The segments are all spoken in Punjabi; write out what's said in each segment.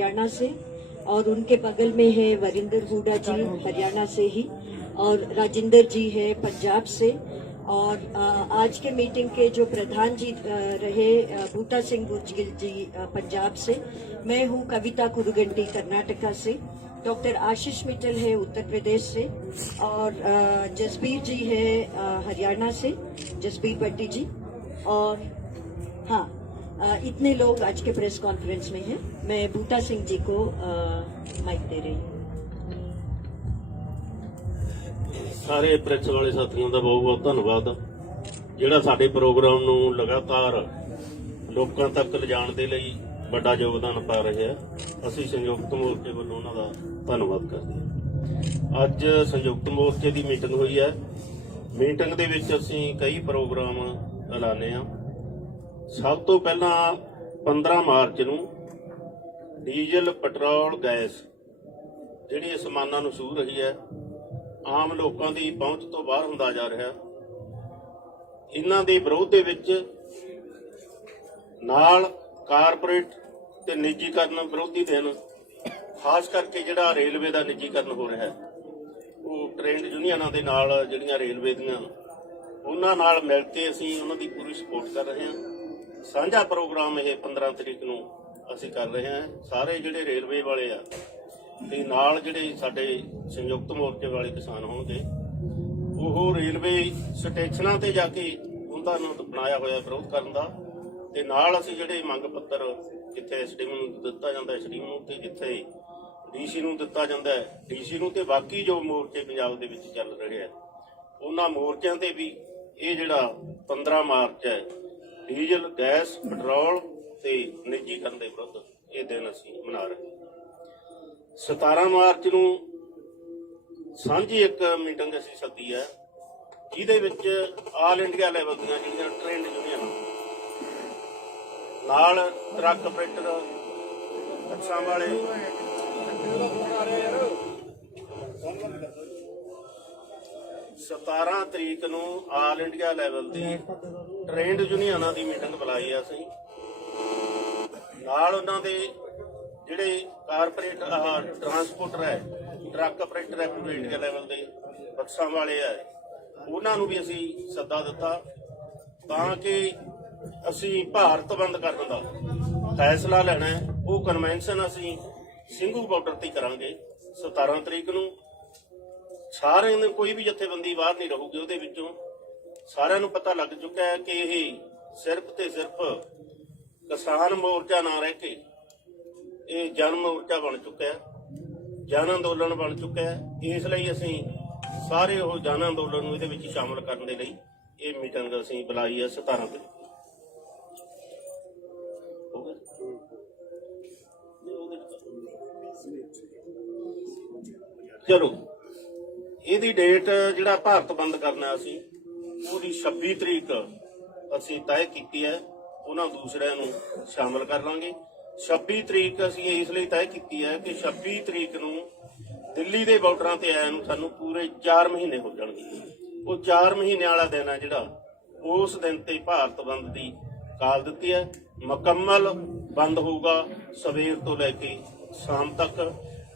हरियाणा से, और उनके बगल में है वरिंदर हुडा जी हरियाणा से ही, और राजेंद्र जी है पंजाब से, और आज के मीटिंग के जो प्रधान जी रहे बूटा सिंह गुर्जगिल जी पंजाब से, मैं हूँ कविता कुरुगंटी कर्नाटका से, डॉक्टर आशीष मित्तल है उत्तर प्रदेश से, और जसबीर जी है हरियाणा से, जसबीर भट्टी जी, और हाँ इतने लोग आज के प्रेस कॉन्फ्रेंस में हैं। मैं बूटा सिंह जी को माइक दे रही हूँ। सारे प्रेस वाले साथियों का बहुत बहुत धन्यवाद ਜਿਹੜਾ ਸਾਡੇ ਪ੍ਰੋਗਰਾਮ ਨੂੰ ਲਗਾਤਾਰ ਲੋਕਾਂ ਤੱਕ ਲਿਜਾਣ ਦੇ ਲਈ ਵੱਡਾ ਯੋਗਦਾਨ ਪਾ ਰਹੇ ਆ। ਅਸੀਂ ਸੰਯੁਕਤ ਮੋਰਚੇ ਵੱਲੋਂ ਉਹਨਾਂ ਦਾ ਧੰਨਵਾਦ ਕਰਦੇ ਹਾਂ। ਅੱਜ ਸੰਯੁਕਤ ਮੋਰਚੇ ਦੀ ਮੀਟਿੰਗ ਹੋਈ ਹੈ। ਮੀਟਿੰਗ ਦੇ ਵਿੱਚ ਅਸੀਂ ਕਈ ਪ੍ਰੋਗਰਾਮ ਐਲਾਨੇ ਆ। ਸਭ ਤੋਂ ਪਹਿਲਾਂ 15 ਮਾਰਚ ਨੂੰ ਡੀਜ਼ਲ ਪੈਟਰੋਲ ਗੈਸ ਜਿਹੜੀ ਅਸਮਾਨਾਂ ਨੂੰ ਛੂਹ ਰਹੀ ਹੈ, ਆਮ ਲੋਕਾਂ ਦੀ ਪਹੁੰਚ ਤੋਂ ਬਾਹਰ ਹੁੰਦਾ ਜਾ ਰਿਹਾ, ਇਹਨਾਂ ਦੇ ਵਿਰੋਧ ਦੇ ਵਿੱਚ ਨਾਲ ਕਾਰਪੋਰੇਟ ਤੇ ਨਿੱਜੀਕਰਨ ਵਿਰੋਧੀ ਦਿਨ, ਖਾਸ ਕਰਕੇ ਜਿਹੜਾ ਰੇਲਵੇ ਦਾ ਨਿੱਜੀਕਰਨ ਹੋ ਰਿਹਾ ਉਹ ਟ੍ਰੇਡ ਯੂਨੀਅਨਾਂ ਦੇ ਨਾਲ ਜਿਹੜੀਆਂ ਰੇਲਵੇ ਦੀਆਂ ਉਹਨਾਂ ਨਾਲ ਮਿਲ ਕੇ ਅਸੀਂ ਉਹਨਾਂ ਦੀ ਪੂਰੀ ਸਪੋਰਟ ਕਰ ਰਹੇ ਹਾਂ। ਸਾਂਝਾ ਪ੍ਰੋਗਰਾਮ ਇਹ 15 ਤਰੀਕ ਨੂੰ ਅਸੀਂ ਕਰ ਰਹੇ ਹਾਂ। ਸਾਰੇ ਜਿਹੜੇ ਰੇਲਵੇ ਵਾਲੇ ਆ ਤੇ ਨਾਲ ਜਿਹੜੇ ਸਾਡੇ ਸੰਯੁਕਤ ਮੋਰਚੇ ਵਾਲੇ ਕਿਸਾਨ ਹੋਣਗੇ, ਉਹ ਰੇਲਵੇ ਸਟੇਸ਼ਨਾਂ ਤੇ ਜਾ ਕੇ ਉਹਨਾਂ ਨੂੰ ਬਣਾਇਆ ਹੋਇਆ ਵਿਰੋਧ ਕਰਨ ਦਾ, ਤੇ ਨਾਲ ਅਸੀਂ ਜਿਹੜੇ ਮੰਗ ਪੱਤਰ ਜਿੱਥੇ ਐਸਡੀਐਮ ਨੂੰ ਦਿੱਤਾ ਜਾਂਦਾ ਐਸਡੀਐਮ ਨੂੰ, ਤੇ ਜਿੱਥੇ ਡੀਸੀ ਨੂੰ ਦਿੱਤਾ ਜਾਂਦਾ ਡੀਸੀ ਨੂੰ, ਤੇ ਬਾਕੀ ਜੋ ਮੋਰਚੇ ਪੰਜਾਬ ਦੇ ਵਿੱਚ ਚੱਲ ਰਹੇ ਆ ਉਹਨਾਂ ਮੋਰਚਿਆਂ ਤੇ ਵੀ ਇਹ ਜਿਹੜਾ 15 ਮਾਰਚ ਹੈ ਡੀਜ਼ਲ ਗੈਸ ਪੈਟਰੋਲ ਤੇ ਨਿੱਜੀਕਰਨ ਦੇ ਵਿਰੁੱਧ ਇਹ ਦਿਨ ਅਸੀਂ ਮਨਾ ਰਹੇ ਹਾਂ। 17 ਮਾਰਚ ਨੂੰ ਸਾਂਝੀ ਇੱਕ ਮੀਟਿੰਗ ਅਸੀਂ ਸੱਦੀ ਹੈ, ਜਿਹਦੇ ਵਿੱਚ ਆਲ ਇੰਡੀਆ ਲੈਵਲ ਦੀਆਂ ਜਿਹੜੀਆਂ ਟ੍ਰੇਡ ਯੂਨੀਅਨ ਨਾਲ ਟਰੱਕ ਆਪਰੇਟਰ, ਬੱਸਾਂ ਵਾਲੇ, 17 ਤਰੀਕ ਨੂੰ ਆਲ ਇੰਡੀਆ ਲੈਵਲ ਦੀ ਟ੍ਰੇਡ ਯੂਨੀਅਨਾਂ ਦੀ ਮੀਟਿੰਗ ਬੁਲਾਈ ਆ ਅਸੀਂ। ਨਾਲ ਉਹਨਾਂ ਦੇ ਜਿਹੜੇ ਕਾਰਪੋਰੇਟ ਟਰਾਂਸਪੋਰਟਰ ਹੈ, ਟਰੱਕ ਆਪਰੇਟਰ ਹੈ ਪੂਰੇ ਇੰਡੀਆ ਲੈਵਲ ਦੇ, ਬੱਸਾਂ ਵਾਲੇ ਹੈ, ਉਹਨਾਂ ਨੂੰ ਵੀ ਅਸੀਂ ਸੱਦਾ ਦਿੱਤਾ ਤਾਂ ਕਿ ਅਸੀਂ ਭਾਰਤ ਬੰਦ ਕਰਨ ਦਾ ਫੈਸਲਾ ਲੈਣਾ ਹੈ। ਉਹ ਕਨਵੈਨਸ਼ਨ ਅਸੀਂ ਸਿੰਘੂ ਬਾਰਡਰ ਤੇ ਕਰਾਂਗੇ 17 ਤਰੀਕ ਨੂੰ। ਸਾਰਿਆਂ ਨੂੰ ਕੋਈ ਵੀ ਜਥੇਬੰਦੀ ਬਾਹਰ ਨਹੀਂ ਰਹੂਗੀ ਉਹਦੇ ਵਿੱਚੋਂ। ਸਾਰਿਆਂ ਨੂੰ ਪਤਾ ਲੱਗ ਚੁੱਕਾ ਹੈ ਕਿ ਇਹ ਸਿਰਫ ਤੇ ਸਿਰਫ ਕਿਸਾਨ ਮੋਰਚਾ ਨਾ ਰਹਿ ਕੇ ਇਹ ਜਨ ਮੋਰਚਾ ਬਣ ਚੁੱਕਾ ਹੈ, ਜਨ ਅੰਦੋਲਨ ਬਣ ਚੁੱਕਾ ਹੈ। ਇਸ ਲਈ ਅਸੀਂ ਸਾਰੇ ਉਹ ਜਨ ਅੰਦੋਲਨ ਨੂੰ ਇਹਦੇ ਵਿੱਚ ਸ਼ਾਮਲ ਕਰਨ ਦੇ ਲਈ ਇਹ ਮੀਟਿੰਗ ਅਸੀਂ ਬੁਲਾਈ ਹੈ 17 ਤਰੀਕ। ਚਲੋ ਇਹਦੀ ਡੇਟ ਜਿਹੜਾ ਭਾਰਤ ਬੰਦ ਕਰਨਾ ਅਸੀਂ ਉਹਦੀ 26 ਤਰੀਕ ਅਸੀਂ ਤੈਅ ਕੀਤੀ ਹੈ, ਉਹਨਾਂ ਦੂਸਰਿਆਂ ਨੂੰ ਸ਼ਾਮਲ ਕਰ ਲਾਂਗੇ। 26 ਤਰੀਕ ਅਸੀਂ ਇਸ ਲਈ ਤੈਅ ਕੀਤੀ ਹੈ ਕਿ 26 ਤਰੀਕ ਨੂੰ ਦਿੱਲੀ ਦੇ ਬਾਰਡਰਾਂ ਤੇ ਆਇਆ ਨੂੰ ਸਾਨੂੰ ਪੂਰੇ 4 ਮਹੀਨੇ ਹੋ ਜਾਣਗੇ। ਉਹ 4 ਮਹੀਨੇ ਵਾਲਾ ਦਿਨ ਹੈ ਜਿਹੜਾ, ਉਸ ਦਿਨ ਤੇ ਭਾਰਤ ਬੰਦ ਦੀ ਕਾਲ ਦਿੱਤੀ ਹੈ। ਮੁਕੰਮਲ ਬੰਦ ਹੋਊਗਾ, ਸਵੇਰ ਤੋਂ ਲੈ ਕੇ ਸ਼ਾਮ ਤੱਕ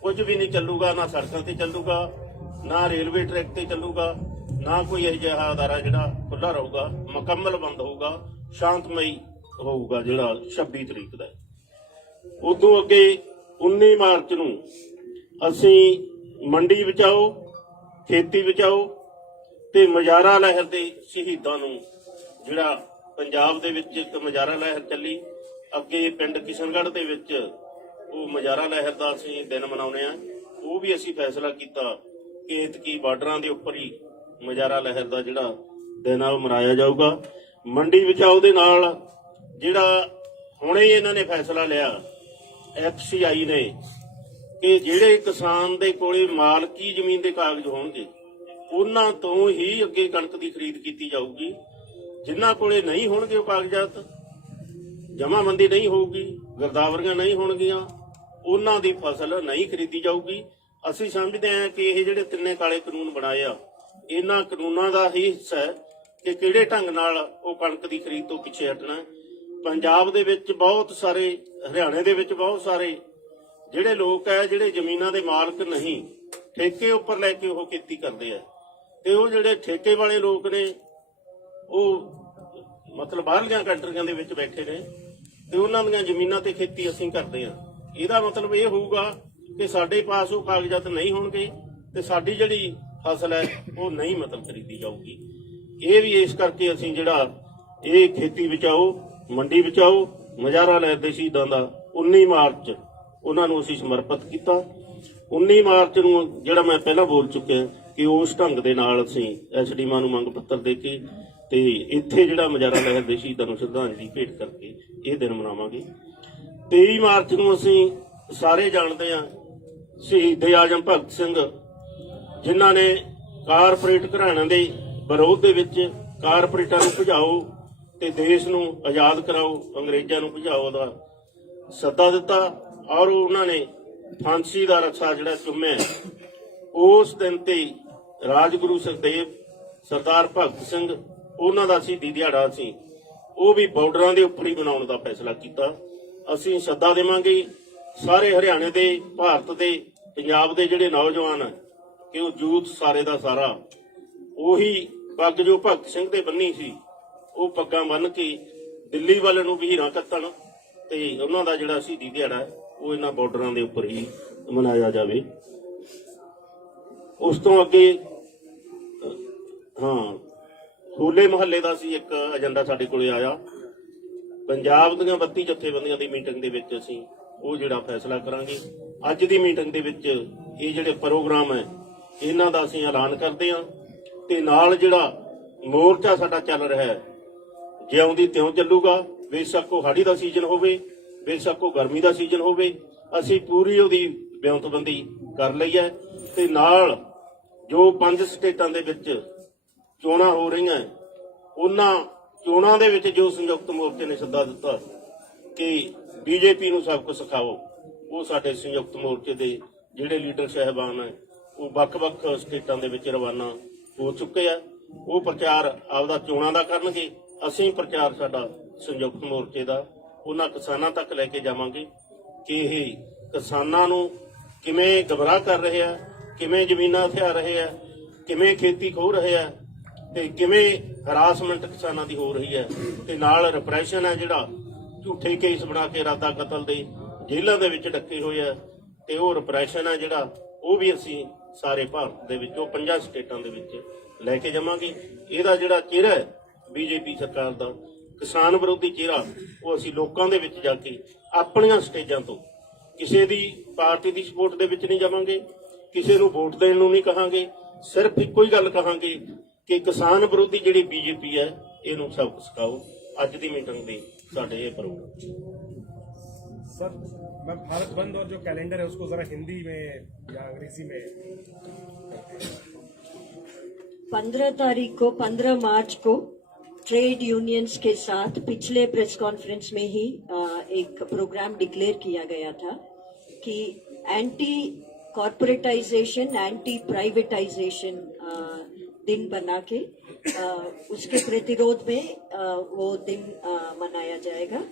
ਕੁਝ ਵੀ ਨਹੀਂ ਚੱਲੂਗਾ, ਨਾ ਸੜਕਾਂ ਤੇ ਚੱਲੂਗਾ, ਨਾ ਰੇਲਵੇ ਟਰੈਕ ਤੇ ਚੱਲੂਗਾ, ਨਾ ਕੋਈ ਇਹੋ ਜਿਹਾ ਅਦਾਰਾ ਜਿਹੜਾ ਖੁੱਲਾ ਰਹੂਗਾ। ਮੁਕੰਮਲ ਬੰਦ ਹੋਊਗਾ, ਸ਼ਾਂਤਮਈ ਹੋਊਗਾ ਜਿਹੜਾ 26 ਤਰੀਕ ਦਾ। ਉਦੋਂ ਅੱਗੇ 19 ਮਾਰਚ ਨੂੰ ਅਸੀਂ ਮੰਡੀ ਬਚਾਓ, ਖੇਤੀ ਬਚਾਓ ਤੇ ਮੁਜ਼ਾਹਰਾ ਲਹਿਰ ਦੇ ਸ਼ਹੀਦਾਂ ਨੂੰ, ਜਿਹੜਾ ਪੰਜਾਬ ਦੇ ਵਿੱਚ ਇੱਕ ਮੁਜ਼ਾਹਰਾ ਲਹਿਰ ਚੱਲੀ, ਅੱਗੇ ਪਿੰਡ ਕਿਸ਼ਨਗੜ੍ਹ ਦੇ ਵਿੱਚ ਉਹ ਮੁਜ਼ਾਹਰਾ ਲਹਿਰ ਦਾ ਅਸੀਂ ਦਿਨ ਮਨਾਉਂਦੇ ਆ। ਉਹ ਵੀ ਅਸੀਂ ਫੈਸਲਾ ਕੀਤਾ ਕਿ ਐਤਕੀ ਬਾਰਡਰਾਂ ਦੇ ਉੱਪਰ ਹੀ ਮੁਜ਼ਾਹਰਾ ਲਹਿਰ ਦਾ ਜਿਹੜਾ ਦਿਨ ਆ ਉਹ ਮਨਾਇਆ ਜਾਊਗਾ। ਮੰਡੀ ਬਚਾਓ ਦੇ ਨਾਲ ਜਿਹੜਾ ਹੁਣੇ ਇਹਨਾਂ ਨੇ ਫੈਸਲਾ ਲਿਆ FCI ਨੇ ਕਿ ਜਿਹੜੇ ਕਿਸਾਨ ਦੇ ਕੋਲੇ ਮਾਲਕੀ ਜ਼ਮੀਨ ਦੇ ਕਾਗਜ਼ ਹੋਣਗੇ ਉਹਨਾਂ ਤੋਂ ਹੀ ਅੱਗੇ ਕਣਕ ਦੀ ਖਰੀਦ ਕੀਤੀ ਜਾਊਗੀ। ਜਿਨ੍ਹਾਂ ਕੋਲੇ ਨਹੀਂ ਹੋਣਗੇ ਉਹ ਕਾਗਜ਼ਾਤ, ਜਮਾਬੰਦੀ ਨਹੀਂ ਹੋਊਗੀ, ਗਿਰਦਾਵਰੀਆਂ ਨਹੀਂ ਹੋਣਗੀਆਂ, ਉਹਨਾਂ ਦੀ ਫਸਲ ਨਹੀਂ ਖਰੀਦੀ ਜਾਊਗੀ। ਅਸੀਂ ਸਮਝਦੇ ਹਾਂ ਕਿ ਇਹ ਜਿਹੜੇ ਤਿੰਨੇ ਕਾਲੇ ਕਾਨੂੰਨ ਬਣਾਏ ਆ, ਇਹਨਾਂ ਕਾਨੂੰਨਾਂ ਦਾ ਹੀ ਹਿੱਸਾ ਹੈ ਕਿ ਕਿਹੜੇ ਢੰਗ ਨਾਲ ਉਹ ਕਣਕ ਦੀ ਖਰੀਦ ਤੋਂ ਪਿੱਛੇ ਹਟਣਾ। ਪੰਜਾਬ ਦੇ ਵਿੱਚ ਬਹੁਤ ਸਾਰੇ, ਹਰਿਆਣੇ ਦੇ ਵਿੱਚ ਬਹੁਤ ਸਾਰੇ ਜਿਹੜੇ ਲੋਕ ਹੈ ਜਿਹੜੇ ਜ਼ਮੀਨਾਂ ਦੇ ਮਾਲਕ ਨਹੀਂ, ਠੇਕੇ ਉੱਪਰ ਲੈ ਕੇ ਉਹ ਖੇਤੀ ਕਰਦੇ ਆ, ਤੇ ਉਹ ਜਿਹੜੇ ਠੇਕੇ ਵਾਲੇ ਲੋਕ ਨੇ ਉਹ ਮਤਲਬ ਬਾਹਰਲੀਆਂ ਕੰਟਰੀਆਂ ਦੇ ਵਿੱਚ ਬੈਠੇ ਨੇ ਤੇ ਉਹਨਾਂ ਦੀਆਂ ਜ਼ਮੀਨਾਂ ਤੇ ਖੇਤੀ ਅਸੀਂ ਕਰਦੇ ਆ। ਇਹਦਾ ਮਤਲਬ ਇਹ ਹੋਊਗਾ ਕਿ ਸਾਡੇ ਪਾਸ ਉਹ ਕਾਗਜ਼ਾਤ ਨਹੀਂ ਹੋਣਗੇ ਤੇ ਸਾਡੀ ਜਿਹੜੀ ਫਸਲ ਹੈ ਉਹ ਨਹੀਂ ਮਤਲਬ ਖਰੀਦੀ ਜਾਊਗੀ। ਇਹ ਵੀ ਇਸ ਕਰਕੇ ਅਸੀਂ ਜਿਹੜਾ ਇਹ ਖੇਤੀ ਬਚਾਓ ਮੰਡੀ ਬਚਾਓ ਮੁਜ਼ਾਹਰਾ ਲਹਿਰ ਦੇ ਸ਼ਹੀਦਾਂ ਦਾ 19 ਮਾਰਚ ਉਹਨਾਂ ਨੂੰ ਅਸੀਂ ਸਮਰਪਿਤ ਕੀਤਾ। 19 ਮਾਰਚ ਨੂੰ ਜਿਹੜਾ ਮੈਂ ਪਹਿਲਾਂ ਬੋਲ ਚੁੱਕਿਆ ਕਿ ਉਸ ਢੰਗ ਦੇ ਨਾਲ ਅਸੀਂ ਐਸਡੀਮਾ ਨੂੰ ਮੰਗ ਪੱਤਰ ਦੇ ਕੇ ਤੇ ਇੱਥੇ ਜਿਹੜਾ ਮੁਜ਼ਾਹਰਾ ਲਹਿਰ ਦੇ ਸ਼ਹੀਦਾਂ ਨੂੰ ਸ਼ਰਧਾਂਜਲੀ ਭੇਟ ਕਰਕੇ ਇਹ ਦਿਨ ਮਨਾਵਾਂਗੇ। 23 ਮਾਰਚ ਨੂੰ ਅਸੀਂ ਸਾਰੇ ਜਾਣਦੇ ਹਾਂ ਸ਼ਹੀਦ ਆਜਮ ਭਗਤ ਸਿੰਘ, ਜਿਨ੍ਹਾਂ ਨੇ ਕਾਰਪੋਰੇਟ ਘਰਾਣਿਆਂ ਦੇ ਵਿਰੋਧ ਦੇ ਵਿੱਚ ਕਾਰਪੋਰੇਟਾਂ ਨੂੰ ਭਜਾਓ ਤੇ ਦੇਸ਼ ਨੂੰ ਆਜ਼ਾਦ ਕਰਾਓ, ਅੰਗਰੇਜ਼ਾਂ ਨੂੰ ਭਜਾਓ ਦਾ ਸੱਦਾ ਦਿੱਤਾ ਔਰ ਉਹਨਾਂ ਨੇ ਫਾਂਸੀ ਦਾ ਰੱਸਾ ਜਿਹੜਾ ਚੁੰਮਿਆ। ਉਸ ਦਿਨ ਤੇ ਰਾਜਗੁਰੂ ਸੁਖਦੇਵ, ਸਰਦਾਰ ਭਗਤ ਸਿੰਘ, ਉਹਨਾਂ ਦਾ ਸ਼ਹੀਦੀ ਦਿਹਾੜਾ ਸੀ, ਉਹ ਵੀ ਬਾਰਡਰਾਂ ਦੇ ਉੱਪਰ ਹੀ ਬਣਾਉਣ ਦਾ ਫੈਸਲਾ ਕੀਤਾ। ਅਸੀਂ ਸੱਦਾ ਦੇਵਾਂਗੇ ਸਾਰੇ ਹਰਿਆਣੇ ਦੇ, ਭਾਰਤ ਦੇ, ਪੰਜਾਬ ਦੇ ਜਿਹੜੇ ਨੌਜਵਾਨ ਹੈ ਕਿ ਉਹ ਯੂਥ ਸਾਰੇ ਦਾ ਸਾਰਾ ਉਹੀ ਪੱਗ ਜੋ ਭਗਤ ਸਿੰਘ ਦੇ ਬੰਨੀ ਸੀ ਉਹ ਪੱਗਾਂ ਬੰਨ੍ਹ ਕੇ ਦਿੱਲੀ ਵੱਲ ਨੂੰ ਵਹੀਰਾਂ ਕੱਤਣ ਤੇ ਉਹਨਾਂ ਦਾ ਜਿਹੜਾ ਸ਼ਹੀਦੀ ਦਿਹਾੜਾ ਹੈ ਉਹ ਇਹਨਾਂ ਬਾਰਡਰਾਂ ਦੇ ਉੱਪਰ ਹੀ ਮਨਾਇਆ ਜਾਵੇ। ਉਸ ਤੋਂ ਅੱਗੇ ਹੋਲੇ ਮਹੱਲੇ ਦਾ ਸੀ ਇੱਕ ਏਜੰਡਾ ਸਾਡੇ ਕੋਲੇ ਆਇਆ। ਪੰਜਾਬ ਦੀਆਂ 32 ਜਥੇਬੰਦੀਆਂ ਦੀ ਮੀਟਿੰਗ ਦੇ ਵਿੱਚ ਅਸੀਂ ਉਹ ਜਿਹੜਾ ਫੈਸਲਾ ਕਰਾਂਗੇ। ਅੱਜ ਦੀ ਮੀਟਿੰਗ ਦੇ ਵਿੱਚ ਇਹ ਜਿਹੜੇ ਪ੍ਰੋਗਰਾਮ ਹੈ ਇਹਨਾਂ ਦਾ ਅਸੀਂ ਐਲਾਨ ਕਰਦੇ ਹਾਂ ਤੇ ਨਾਲ ਜਿਹੜਾ ਮੋਰਚਾ ਸਾਡਾ ਚੱਲ ਰਿਹਾ ਹੈ ਜਿਉਂ ਦੀ ਤਿਉਂ ਚੱਲੂਗਾ। ਬੇਸ਼ੱਕ ਉਹ ਹਾੜੀ ਦਾ ਸੀਜ਼ਨ ਹੋਵੇ, ਬੇਸ਼ੱਕ ਉਹ ਗਰਮੀ ਦਾ ਸੀਜ਼ਨ ਹੋਵੇ, ਅਸੀਂ ਪੂਰੀ ਉਹਦੀ ਵਿਉਂਤਬੰਦੀ ਕਰ ਲਈ ਹੈ ਤੇ ਨਾਲ ਜੋ 5 ਸਟੇਟਾਂ ਦੇ ਵਿੱਚ ਚੋਣਾਂ ਹੋ ਰਹੀਆਂ ਉਹਨਾਂ ਚੋਣਾਂ ਦੇ ਵਿੱਚ ਜੋ ਸੰਯੁਕਤ ਮੋਰਚੇ ਨੇ ਸੱਦਾ ਦਿੱਤਾ ਕਿ ਬੀਜੇਪੀ ਨੂੰ ਸਭ ਕੁਝ ਸਿਖਾਓ, ਉਹ ਸਾਡੇ ਸੰਯੁਕਤ ਮੋਰਚੇ ਦੇ ਜਿਹੜੇ ਲੀਡਰ ਸਾਹਿਬਾਨ ਹੈ ਉਹ ਵੱਖ-ਵੱਖ ਸਟੇਟਾਂ ਦੇ ਵਿੱਚ ਰਵਾਨਾ ਹੋ ਚੁੱਕੇ ਆ। ਉਹ ਪ੍ਰਚਾਰ ਆਪਦਾ ਚੋਣਾਂ ਦਾ ਕਰਨਗੇ, ਅਸੀਂ ਪ੍ਰਚਾਰ ਸਾਡਾ ਸੰਯੁਕਤ ਮੋਰਚੇ ਦਾ ਉਹਨਾਂ ਕਿਸਾਨਾਂ ਤੱਕ ਲੈ ਕੇ ਜਾਵਾਂਗੇ ਕਿ ਇਹ ਕਿਸਾਨਾਂ ਨੂੰ ਕਿਵੇਂ ਗਮਰਾਹ ਕਰ ਰਹੇ ਆ, ਕਿਵੇਂ ਜ਼ਮੀਨਾਂ ਹਥਿਆ ਰਹੇ ਆ, ਕਿਵੇਂ ਖੇਤੀ ਖੋਹ ਰਹੇ ਆ ਤੇ ਕਿਵੇਂ ਹਰਾਸਮੈਂਟ ਕਿਸਾਨਾਂ ਦੀ ਹੋ ਰਹੀ ਹੈ ਤੇ ਨਾਲ ਰਿਪਰੈਸ਼ਨ ਹੈ ਜਿਹੜਾ ਝੂਠੇ ਕੇਸ ਬਣਾ ਕੇ ਇਰਾਦਾ ਕਤਲ ਦੇ ਜੇਲ੍ਹਾਂ ਦੇ ਵਿੱਚ ਡੱਕੇ ਹੋਏ ਆ ਤੇ ਉਹ ਰਿਪਰੈਸ਼ਨ ਹੈ ਜਿਹੜਾ ਉਹ ਵੀ ਅਸੀਂ ਸਾਰੇ ਭਾਰਤ ਦੇ ਵਿੱਚ ਉਹ 5 ਸਟੇਟਾਂ ਦੇ ਵਿੱਚ ਲੈ ਕੇ ਜਾਵਾਂਗੇ। ਇਹਦਾ ਜਿਹੜਾ ਚਿਹਰਾ ਹੈ ਬੀਜੇਪੀ ਸਰਕਾਰ ਦਾ ਕਿਸਾਨ ਵਿਰੋਧੀ ਚਿਹਰਾ ਉਹ ਅਸੀਂ ਲੋਕਾਂ ਦੇ ਵਿੱਚ ਜਾ ਕੇ ਆਪਣੀਆਂ ਸਟੇਜਾਂ ਤੋਂ ਕਿਸੇ ਦੀ ਪਾਰਟੀ ਦੀ ਸਪੋਰਟ ਦੇ ਵਿੱਚ ਨਹੀਂ ਜਾਵਾਂਗੇ, ਕਿਸੇ ਨੂੰ ਵੋਟ ਦੇਣ ਨੂੰ ਨਹੀਂ ਕਹਾਂਗੇ, ਸਿਰਫ ਇੱਕੋ ਹੀ ਗੱਲ ਕਹਾਂਗੇ ਕਿ ਕਿਸਾਨ ਵਿਰੋਧੀ ਜਿਹੜੀ ਬੀਜੇਪੀ ਹੈ ਇਹਨੂੰ ਸਬਕ ਸਿਖਾਓ। ਅੱਜ ਦੀ ਮੀਟਿੰਗ ਦੇ ਸਾਡੇ ਇਹ ਪ੍ਰੋਗਰਾਮ। सर, मैं भारत बंद और जो कैलेंडर है उसको जरा हिंदी में या अंग्रेजी में 15 मार्च को ट्रेड यूनियंस के साथ पिछले प्रेस कॉन्फ्रेंस में ही एक प्रोग्राम डिक्लेयर किया गया था कि एंटी कॉर्पोरेटाइजेशन, एंटी प्राइवेटाइजेशन दिन बना के उसके प्रतिरोध में वो दिन मनाया जाएगा।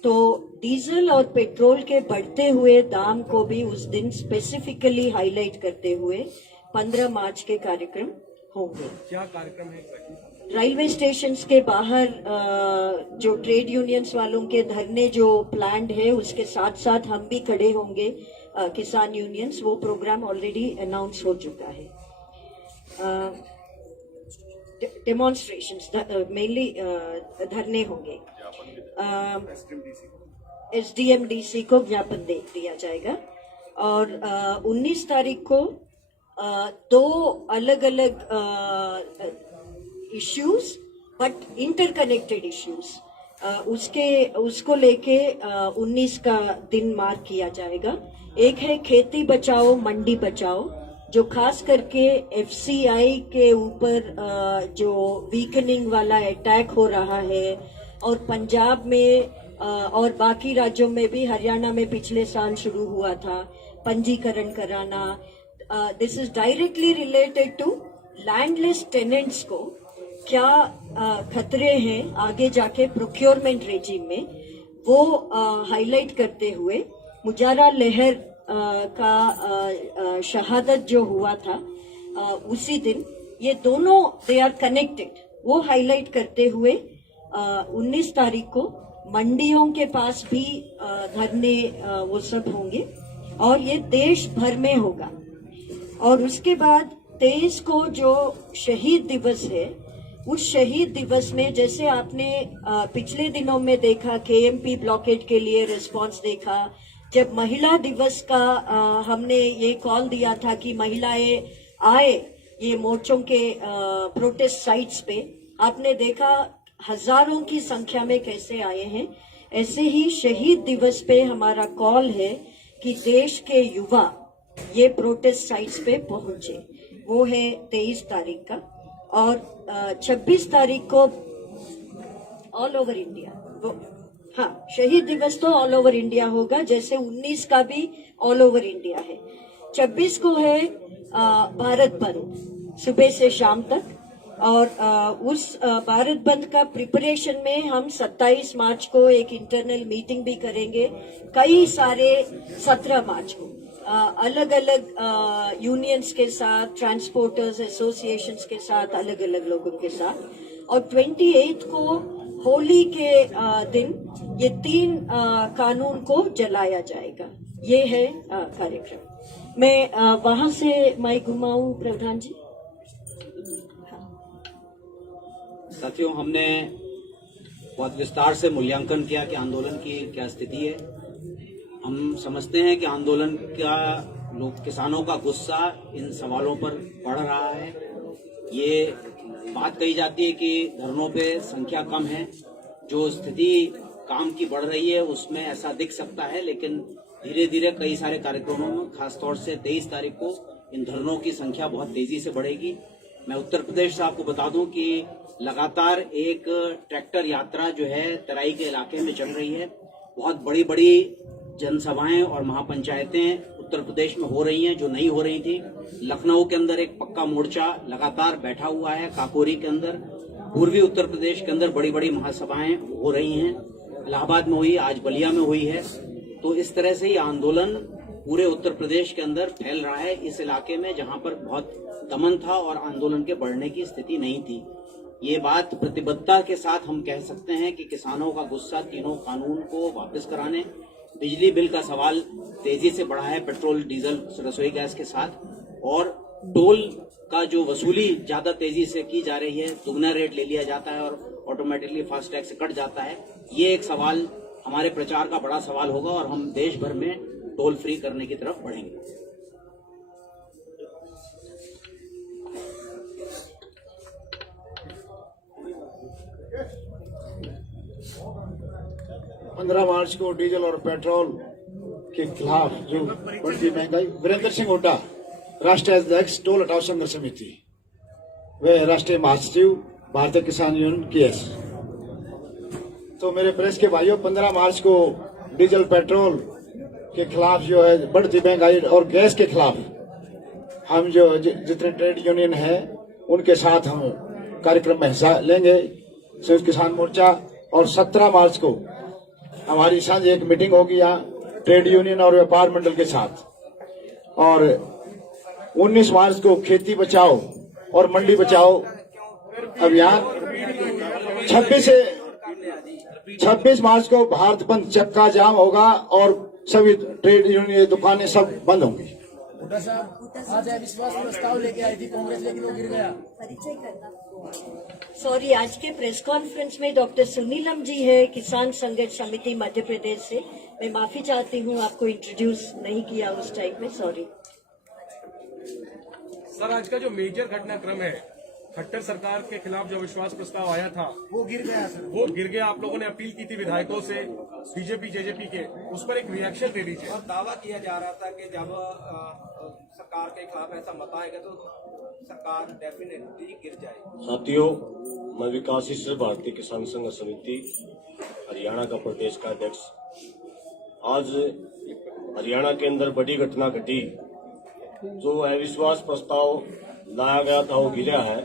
तो डीजल और पेट्रोल के बढ़ते हुए दाम को भी उस दिन स्पेसिफिकली हाईलाइट करते हुए 15 मार्च के कार्यक्रम होंगे। क्या कार्यक्रम है? रेलवे स्टेशन के बाहर जो ट्रेड यूनियंस वालों के धरने जो प्लान्ड है उसके साथ साथ हम भी खड़े होंगे, किसान यूनियंस। वो प्रोग्राम ऑलरेडी अनाउंस हो चुका है। डेमोन्स्ट्रेशंस मेनली धरने होंगे। SDM-DC को ज्ञापन दे दिया जाएगा और 19 तारीख को 2 अलग अलग इश्यूज बट इंटरकनेक्टेड इश्यूज उसको लेके 19 का दिन मार्क किया जाएगा। एक है खेती बचाओ मंडी बचाओ, जो खास करके FCI के ऊपर जो वीकनिंग वाला अटैक हो रहा है और पंजाब में और बाकी राज्यों में भी, हरियाणा में पिछले साल शुरू हुआ था पंजीकरण कराना। This is directly related to landless tenants को क्या खतरे हैं आगे जाके प्रोक्योरमेंट रेजिम में, वो हाईलाइट करते हुए मुजाहरा लहर का शहादत जो हुआ था उसी दिन, ये दोनों दे आर कनेक्टेड, वो हाईलाइट करते हुए 19 तारीख को मंडियों के पास भी धरने वो सब होंगे और ये देश भर में होगा। और उसके बाद 23 को जो शहीद दिवस है, उस शहीद दिवस में जैसे आपने पिछले दिनों में देखा केएमपी ब्लॉकेट के लिए रिस्पांस देखा, जब महिला दिवस का हमने ये कॉल दिया था कि महिलाएं आए ये मोर्चों के प्रोटेस्ट साइट्स पे, आपने देखा हजारों की संख्या में कैसे आए हैं। ऐसे ही शहीद दिवस पे हमारा कॉल है कि देश के युवा ये प्रोटेस्ट साइट्स पे पहुंचे, वो है 23 तारीख का। और 26 तारीख को ऑल ओवर इंडिया, हाँ शहीद दिवस तो ऑल ओवर इंडिया होगा, जैसे 19 का भी ऑल ओवर इंडिया है। 26 को है भारत बंद सुबह से शाम तक, और उस भारत बंद का प्रिपरेशन में हम 27 मार्च को एक इंटरनल मीटिंग भी करेंगे। कई सारे 17 मार्च को अलग अलग यूनियंस के साथ, ट्रांसपोर्टर्स एसोसिएशंस के साथ, अलग अलग लोगों के साथ, और 28 को होली के दिन ये 3 कानून को जलाया जाएगा। ये है कार्यक्रम। मैं वहां से माइक घुमाऊं प्रधान जी। साथियों, हमने बहुत विस्तार से मूल्यांकन किया कि आंदोलन की क्या स्थिति है। हम समझते हैं कि आंदोलन का लोग किसानों का गुस्सा इन सवालों पर बढ़ रहा है। ये बात कही जाती है कि धरनों पे संख्या कम है, जो स्थिति काम की बढ़ रही है उसमें ऐसा दिख सकता है, लेकिन धीरे धीरे कई सारे कार्यक्रमों में खासतौर से 23 तारीख को इन धरनों की संख्या बहुत तेजी से बढ़ेगी। मैं उत्तर प्रदेश से आपको बता दूं कि लगातार एक ट्रैक्टर यात्रा जो है तराई के इलाके में चल रही है। बहुत बड़ी बड़ी जनसभाएं और महापंचायतें उत्तर प्रदेश में हो रही हैं जो नहीं हो रही थी। लखनऊ के अंदर एक पक्का मोर्चा लगातार बैठा हुआ है, काकोरी के अंदर, पूर्वी उत्तर प्रदेश के अंदर बड़ी बड़ी महासभाएं हो रही हैं, इलाहाबाद में हुई, आज बलिया में हुई है। तो इस तरह से ये आंदोलन पूरे उत्तर प्रदेश के अंदर फैल रहा है, इस इलाके में जहां पर बहुत दमन था और आंदोलन के बढ़ने की स्थिति नहीं थी। ये बात प्रतिबद्धता के साथ हम कह सकते हैं कि किसानों का गुस्सा तीनों कानून को वापस कराने, बिजली बिल का सवाल तेजी से बढ़ा है पेट्रोल डीजल रसोई गैस के साथ, और टोल का जो वसूली ज्यादा तेजी से की जा रही है, दुगना रेट ले लिया जाता है और ऑटोमेटिकली फास्टैग से कट जाता है। ये एक सवाल हमारे प्रचार का बड़ा सवाल होगा और हम देश भर में टोल फ्री करने की तरफ बढ़ेंगे। पंद्रह मार्च को डीजल और पेट्रोल के खिलाफ जो बढ़ती महंगाई, वीरेंद्र सिंह हुड्डा, राष्ट्रीय अध्यक्ष टोल हटाओ संघर्ष समिति, वे राष्ट्रीय महासचिव भारतीय किसान यूनियन केएस। तो मेरे प्रेस के भाइयों, 15 मार्च को डीजल पेट्रोल के खिलाफ जो है बढ़ती महंगाई और गैस के खिलाफ हम जो जितने ट्रेड यूनियन है उनके साथ हम कार्यक्रम में हिस्सा लेंगे, संयुक्त किसान मोर्चा। और 17 मार्च को हमारी सांझ एक मीटिंग होगी यहाँ ट्रेड यूनियन और व्यापार मंडल के साथ। और 19 मार्च को खेती बचाओ और मंडी बचाओ अभियान। 26 मार्च को भारत बंद चक्का जाम होगा और सभी ट्रेड यूनियन दुकानें सब बंद होंगी। हुड्डा साहब, आज अविश्वास प्रस्ताव लेके आई थी कांग्रेस, लेकिन वो गिर गया। परिचय करना। सॉरी, आज के प्रेस कॉन्फ्रेंस में डॉक्टर सुनीलम जी है, किसान संघर्ष समिति मध्य प्रदेश से। मैं माफी चाहती हूँ, आपको इंट्रोड्यूस नहीं किया उस टाइम में, सॉरी। सर, आज का जो मेजर घटनाक्रम है, खट्टर सरकार के खिलाफ जो विश्वास प्रस्ताव आया था वो गिर गया सर। वो गिर गया। आप लोगों ने अपील की थी विधायकों से, बीजेपी जेजेपी के, उस पर एक रिएक्शन दे दीजिए। और दावा किया जा रहा था कि जब सरकार के खिलाफ ऐसा मत आएगा तो सरकार डेफिनेटली गिर जाएगी। साथियों, मैं विकासशील भारतीय किसान संघ समिति हरियाणा का प्रदेश का अध्यक्ष। आज हरियाणा के अंदर बड़ी घटना घटी। जो अविश्वास प्रस्ताव लाया गया था वो गिरा है।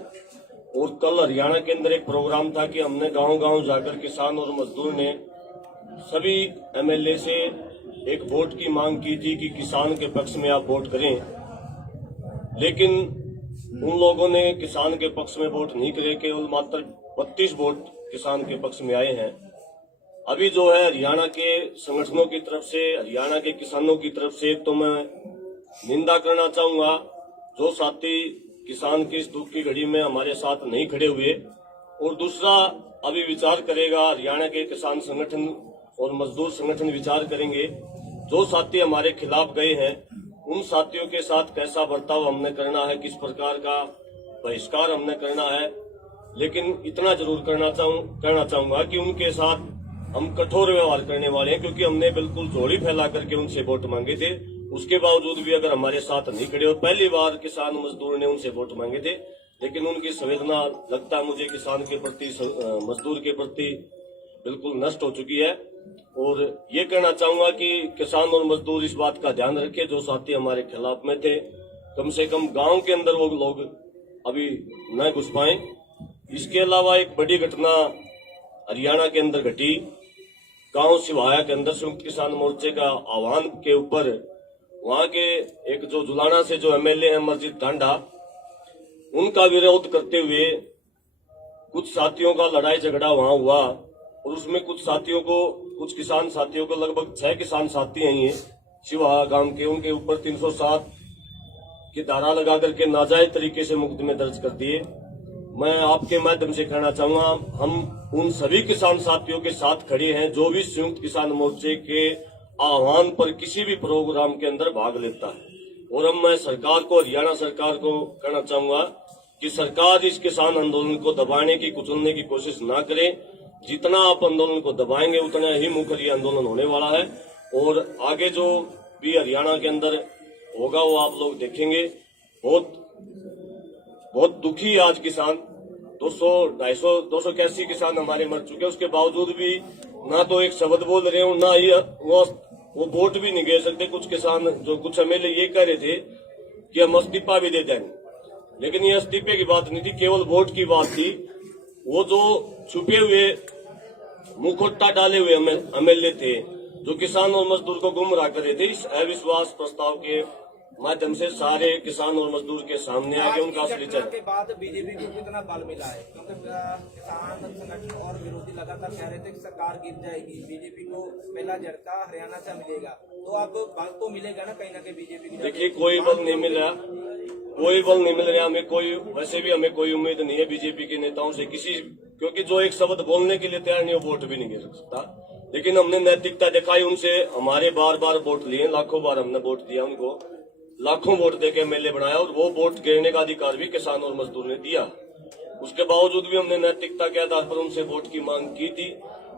और कल हरियाणा के अंदर एक प्रोग्राम था कि हमने गांव-गांव जाकर किसान और मजदूर ने सभी एमएलए से एक वोट की मांग की थी कि किसान के पक्ष में आप वोट करें, लेकिन उन लोगों ने किसान के पक्ष में वोट नहीं करे, केवल मात्र 32 वोट किसान के पक्ष में आए हैं। अभी जो है हरियाणा के संगठनों की तरफ से, हरियाणा के किसानों की तरफ से, तो मैं निंदा करना चाहूंगा जो साथी किसान की इस दुख की घड़ी में हमारे साथ नहीं खड़े हुए। और दूसरा, अभी विचार करेगा हरियाणा के किसान संगठन और मजदूर संगठन विचार करेंगे, जो साथी हमारे खिलाफ गए हैं उन साथियों के साथ कैसा बर्ताव हमने करना है, किस प्रकार का बहिष्कार हमने करना है। लेकिन इतना जरूर कहना चाहूंगा कि उनके साथ हम कठोर व्यवहार करने वाले हैं, क्योंकि हमने बिल्कुल झोली फैला करके उनसे वोट मांगे थे। उसके बावजूद भी अगर हमारे साथ नहीं खड़े हो, पहली बार किसान मजदूर ने उनसे वोट मांगे थे, लेकिन उनकी संवेदना लगता है मुझे किसान के प्रति, मजदूर के प्रति बिल्कुल नष्ट हो चुकी है। और ये कहना चाहूंगा कि किसान और मजदूर इस बात का ध्यान रखें, जो साथी हमारे खिलाफ में थे कम से कम गांव के अंदर वो लोग अभी न घुस पाए। इसके अलावा एक बड़ी घटना हरियाणा के अंदर घटी, गांव सिवाया के अंदर संयुक्त किसान मोर्चे का आह्वान के ऊपर वहां के एक जो जुलाना से जो एमएलए हैं मस्जिद ढांडा, उनका विरोध करते हुए कुछ साथियों का लड़ाई झगड़ा वहां हुआ। और उसमें कुछ किसान साथियों को, लगभग 6 किसान साथी हैं ये शिवा गांव के, उनके ऊपर 307 की धारा लगा करके नाजायज तरीके से मुकदमे दर्ज कर दिए। मैं आपके माध्यम से कहना चाहूंगा, हम उन सभी किसान साथियों के साथ खड़े हैं जो भी संयुक्त किसान मोर्चे के आह्वान पर किसी भी प्रोग्राम के अंदर भाग लेता है। और मैं सरकार को, हरियाणा सरकार को कहना चाहूंगा कि सरकार इस किसान आंदोलन को दबाने की, कुचलने की कोशिश ना करे। जितना आप आंदोलन को दबाएंगे उतना ही मुखर ये आंदोलन होने वाला है। और आगे जो भी हरियाणा के अंदर होगा वो आप लोग देखेंगे। बहुत दुखी आज किसान, 281 किसान हमारे मर चुके हैं, उसके बावजूद भी ना तो एक शब्द बोल रहे हो, ना ही वो वोट भी नहीं दे सकते। कुछ किसान, जो कुछ एमएलए ये कह रहे थे कि हम इस्तीफा भी दे देंगे, लेकिन ये इस्तीफे की बात नहीं थी, केवल वोट की बात थी। वो जो छुपे हुए मुखौटा डाले हुए एमएलए थे जो किसान और मजदूर को गुमराह कर रहे थे, इस अविश्वास प्रस्ताव के माध्यम से सारे किसान और मजदूर के सामने आके उनका असली चेहरा के बाद बीजेपी को कितना बल मिला है, क्योंकि किसान संगठन और विरोधी लगातार कह रहे थे कि सरकार गिर जाएगी, बीजेपी को पहला झटका हरियाणा से मिलेगा, तो अब बल तो मिलेगा ना कहीं ना कहीं बीजेपी की। देखिए, कोई बल नहीं मिल रहा, हमें कोई, वैसे भी हमें कोई उम्मीद नहीं है बीजेपी के नेताओं से किसी, क्योंकि जो एक शब्द बोलने के लिए तैयार नहीं, वो वोट भी नहीं गिर सकता। लेकिन हमने नैतिकता दिखाई, उनसे हमारे बार बार वोट लिए, लाखों बार हमने वोट दिया उनको, लाखों वोट देके एमएलए बनाया, और वो वोट गिरने का अधिकार भी किसान और मजदूर ने दिया। उसके बावजूद भी हमने नैतिकता के आधार पर उनसे वोट की मांग की थी।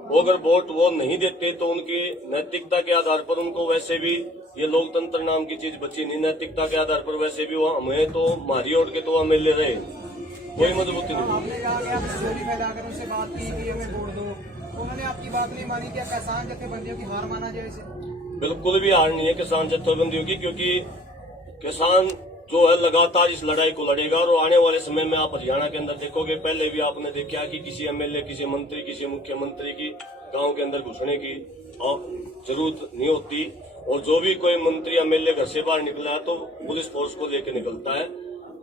वो अगर वोट वो नहीं देते तो उनकी नैतिकता के आधार पर उनको, वैसे भी ये लोकतंत्र नाम की चीज बची नहीं, नैतिकता के आधार पर वैसे भी वो हमें तो मारी ओढ़ के तो एमएलए रहे, कोई मजबूती नहीं। आपने कहा कि आप चोरी फैलाकर उससे बात की कि हमें वोट दो, तो उन्होंने आपकी बात नहीं मानी। क्या किसान जत्थेबंदियों की हार माना जाए इसे? बिल्कुल भी हार नहीं है किसान जत्थेबंदियों की, क्योंकि किसान जो है लगातार इस लड़ाई को लड़ेगा। और आने वाले समय में आप हरियाणा के अंदर देखोगे, पहले भी आपने देखा कि किसी एमएलए, किसी मंत्री, किसी मुख्यमंत्री की गांव के अंदर घुसने की जरूरत नहीं होती। और जो भी कोई मंत्री एमएलए घर से बाहर निकला तो पुलिस फोर्स को लेकर निकलता है।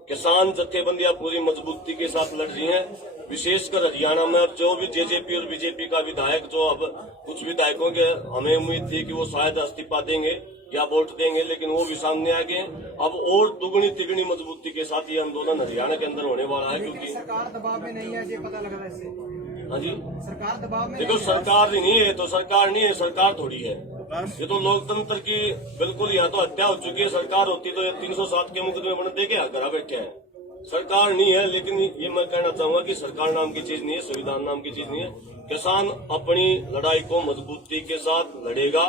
किसान जत्थेबंदियां पूरी मजबूती के साथ लड़ रही हैं, विशेषकर हरियाणा में। जो भी जेजेपी और बीजेपी का विधायक, जो अब कुछ विधायकों के हमें उम्मीद थी कि वो शायद इस्तीफा देंगे या वोट देंगे, लेकिन वो भी सामने आ गए। अब और दुगनी तिगनी मजबूती के साथ ये आंदोलन हरियाणा के अंदर होने वाला है, क्योंकि सरकार दबाव में नहीं है, ये पता लग रहा है इससे। हाँ जी, सरकार दबाव में देखो, सरकार ही नहीं है तो सरकार नहीं है, सरकार थोड़ी है। ये तो लोकतंत्र की बिल्कुल यहाँ तो हत्या हो चुकी है। सरकार होती तो 307 के मुकदमे बन दे के घर बैठे हैं। सरकार नहीं है, लेकिन ये मैं कहना चाहूंगा कि सरकार नाम की चीज नहीं है, संविधान नाम की चीज नहीं है। किसान अपनी लड़ाई को मजबूती के साथ लड़ेगा,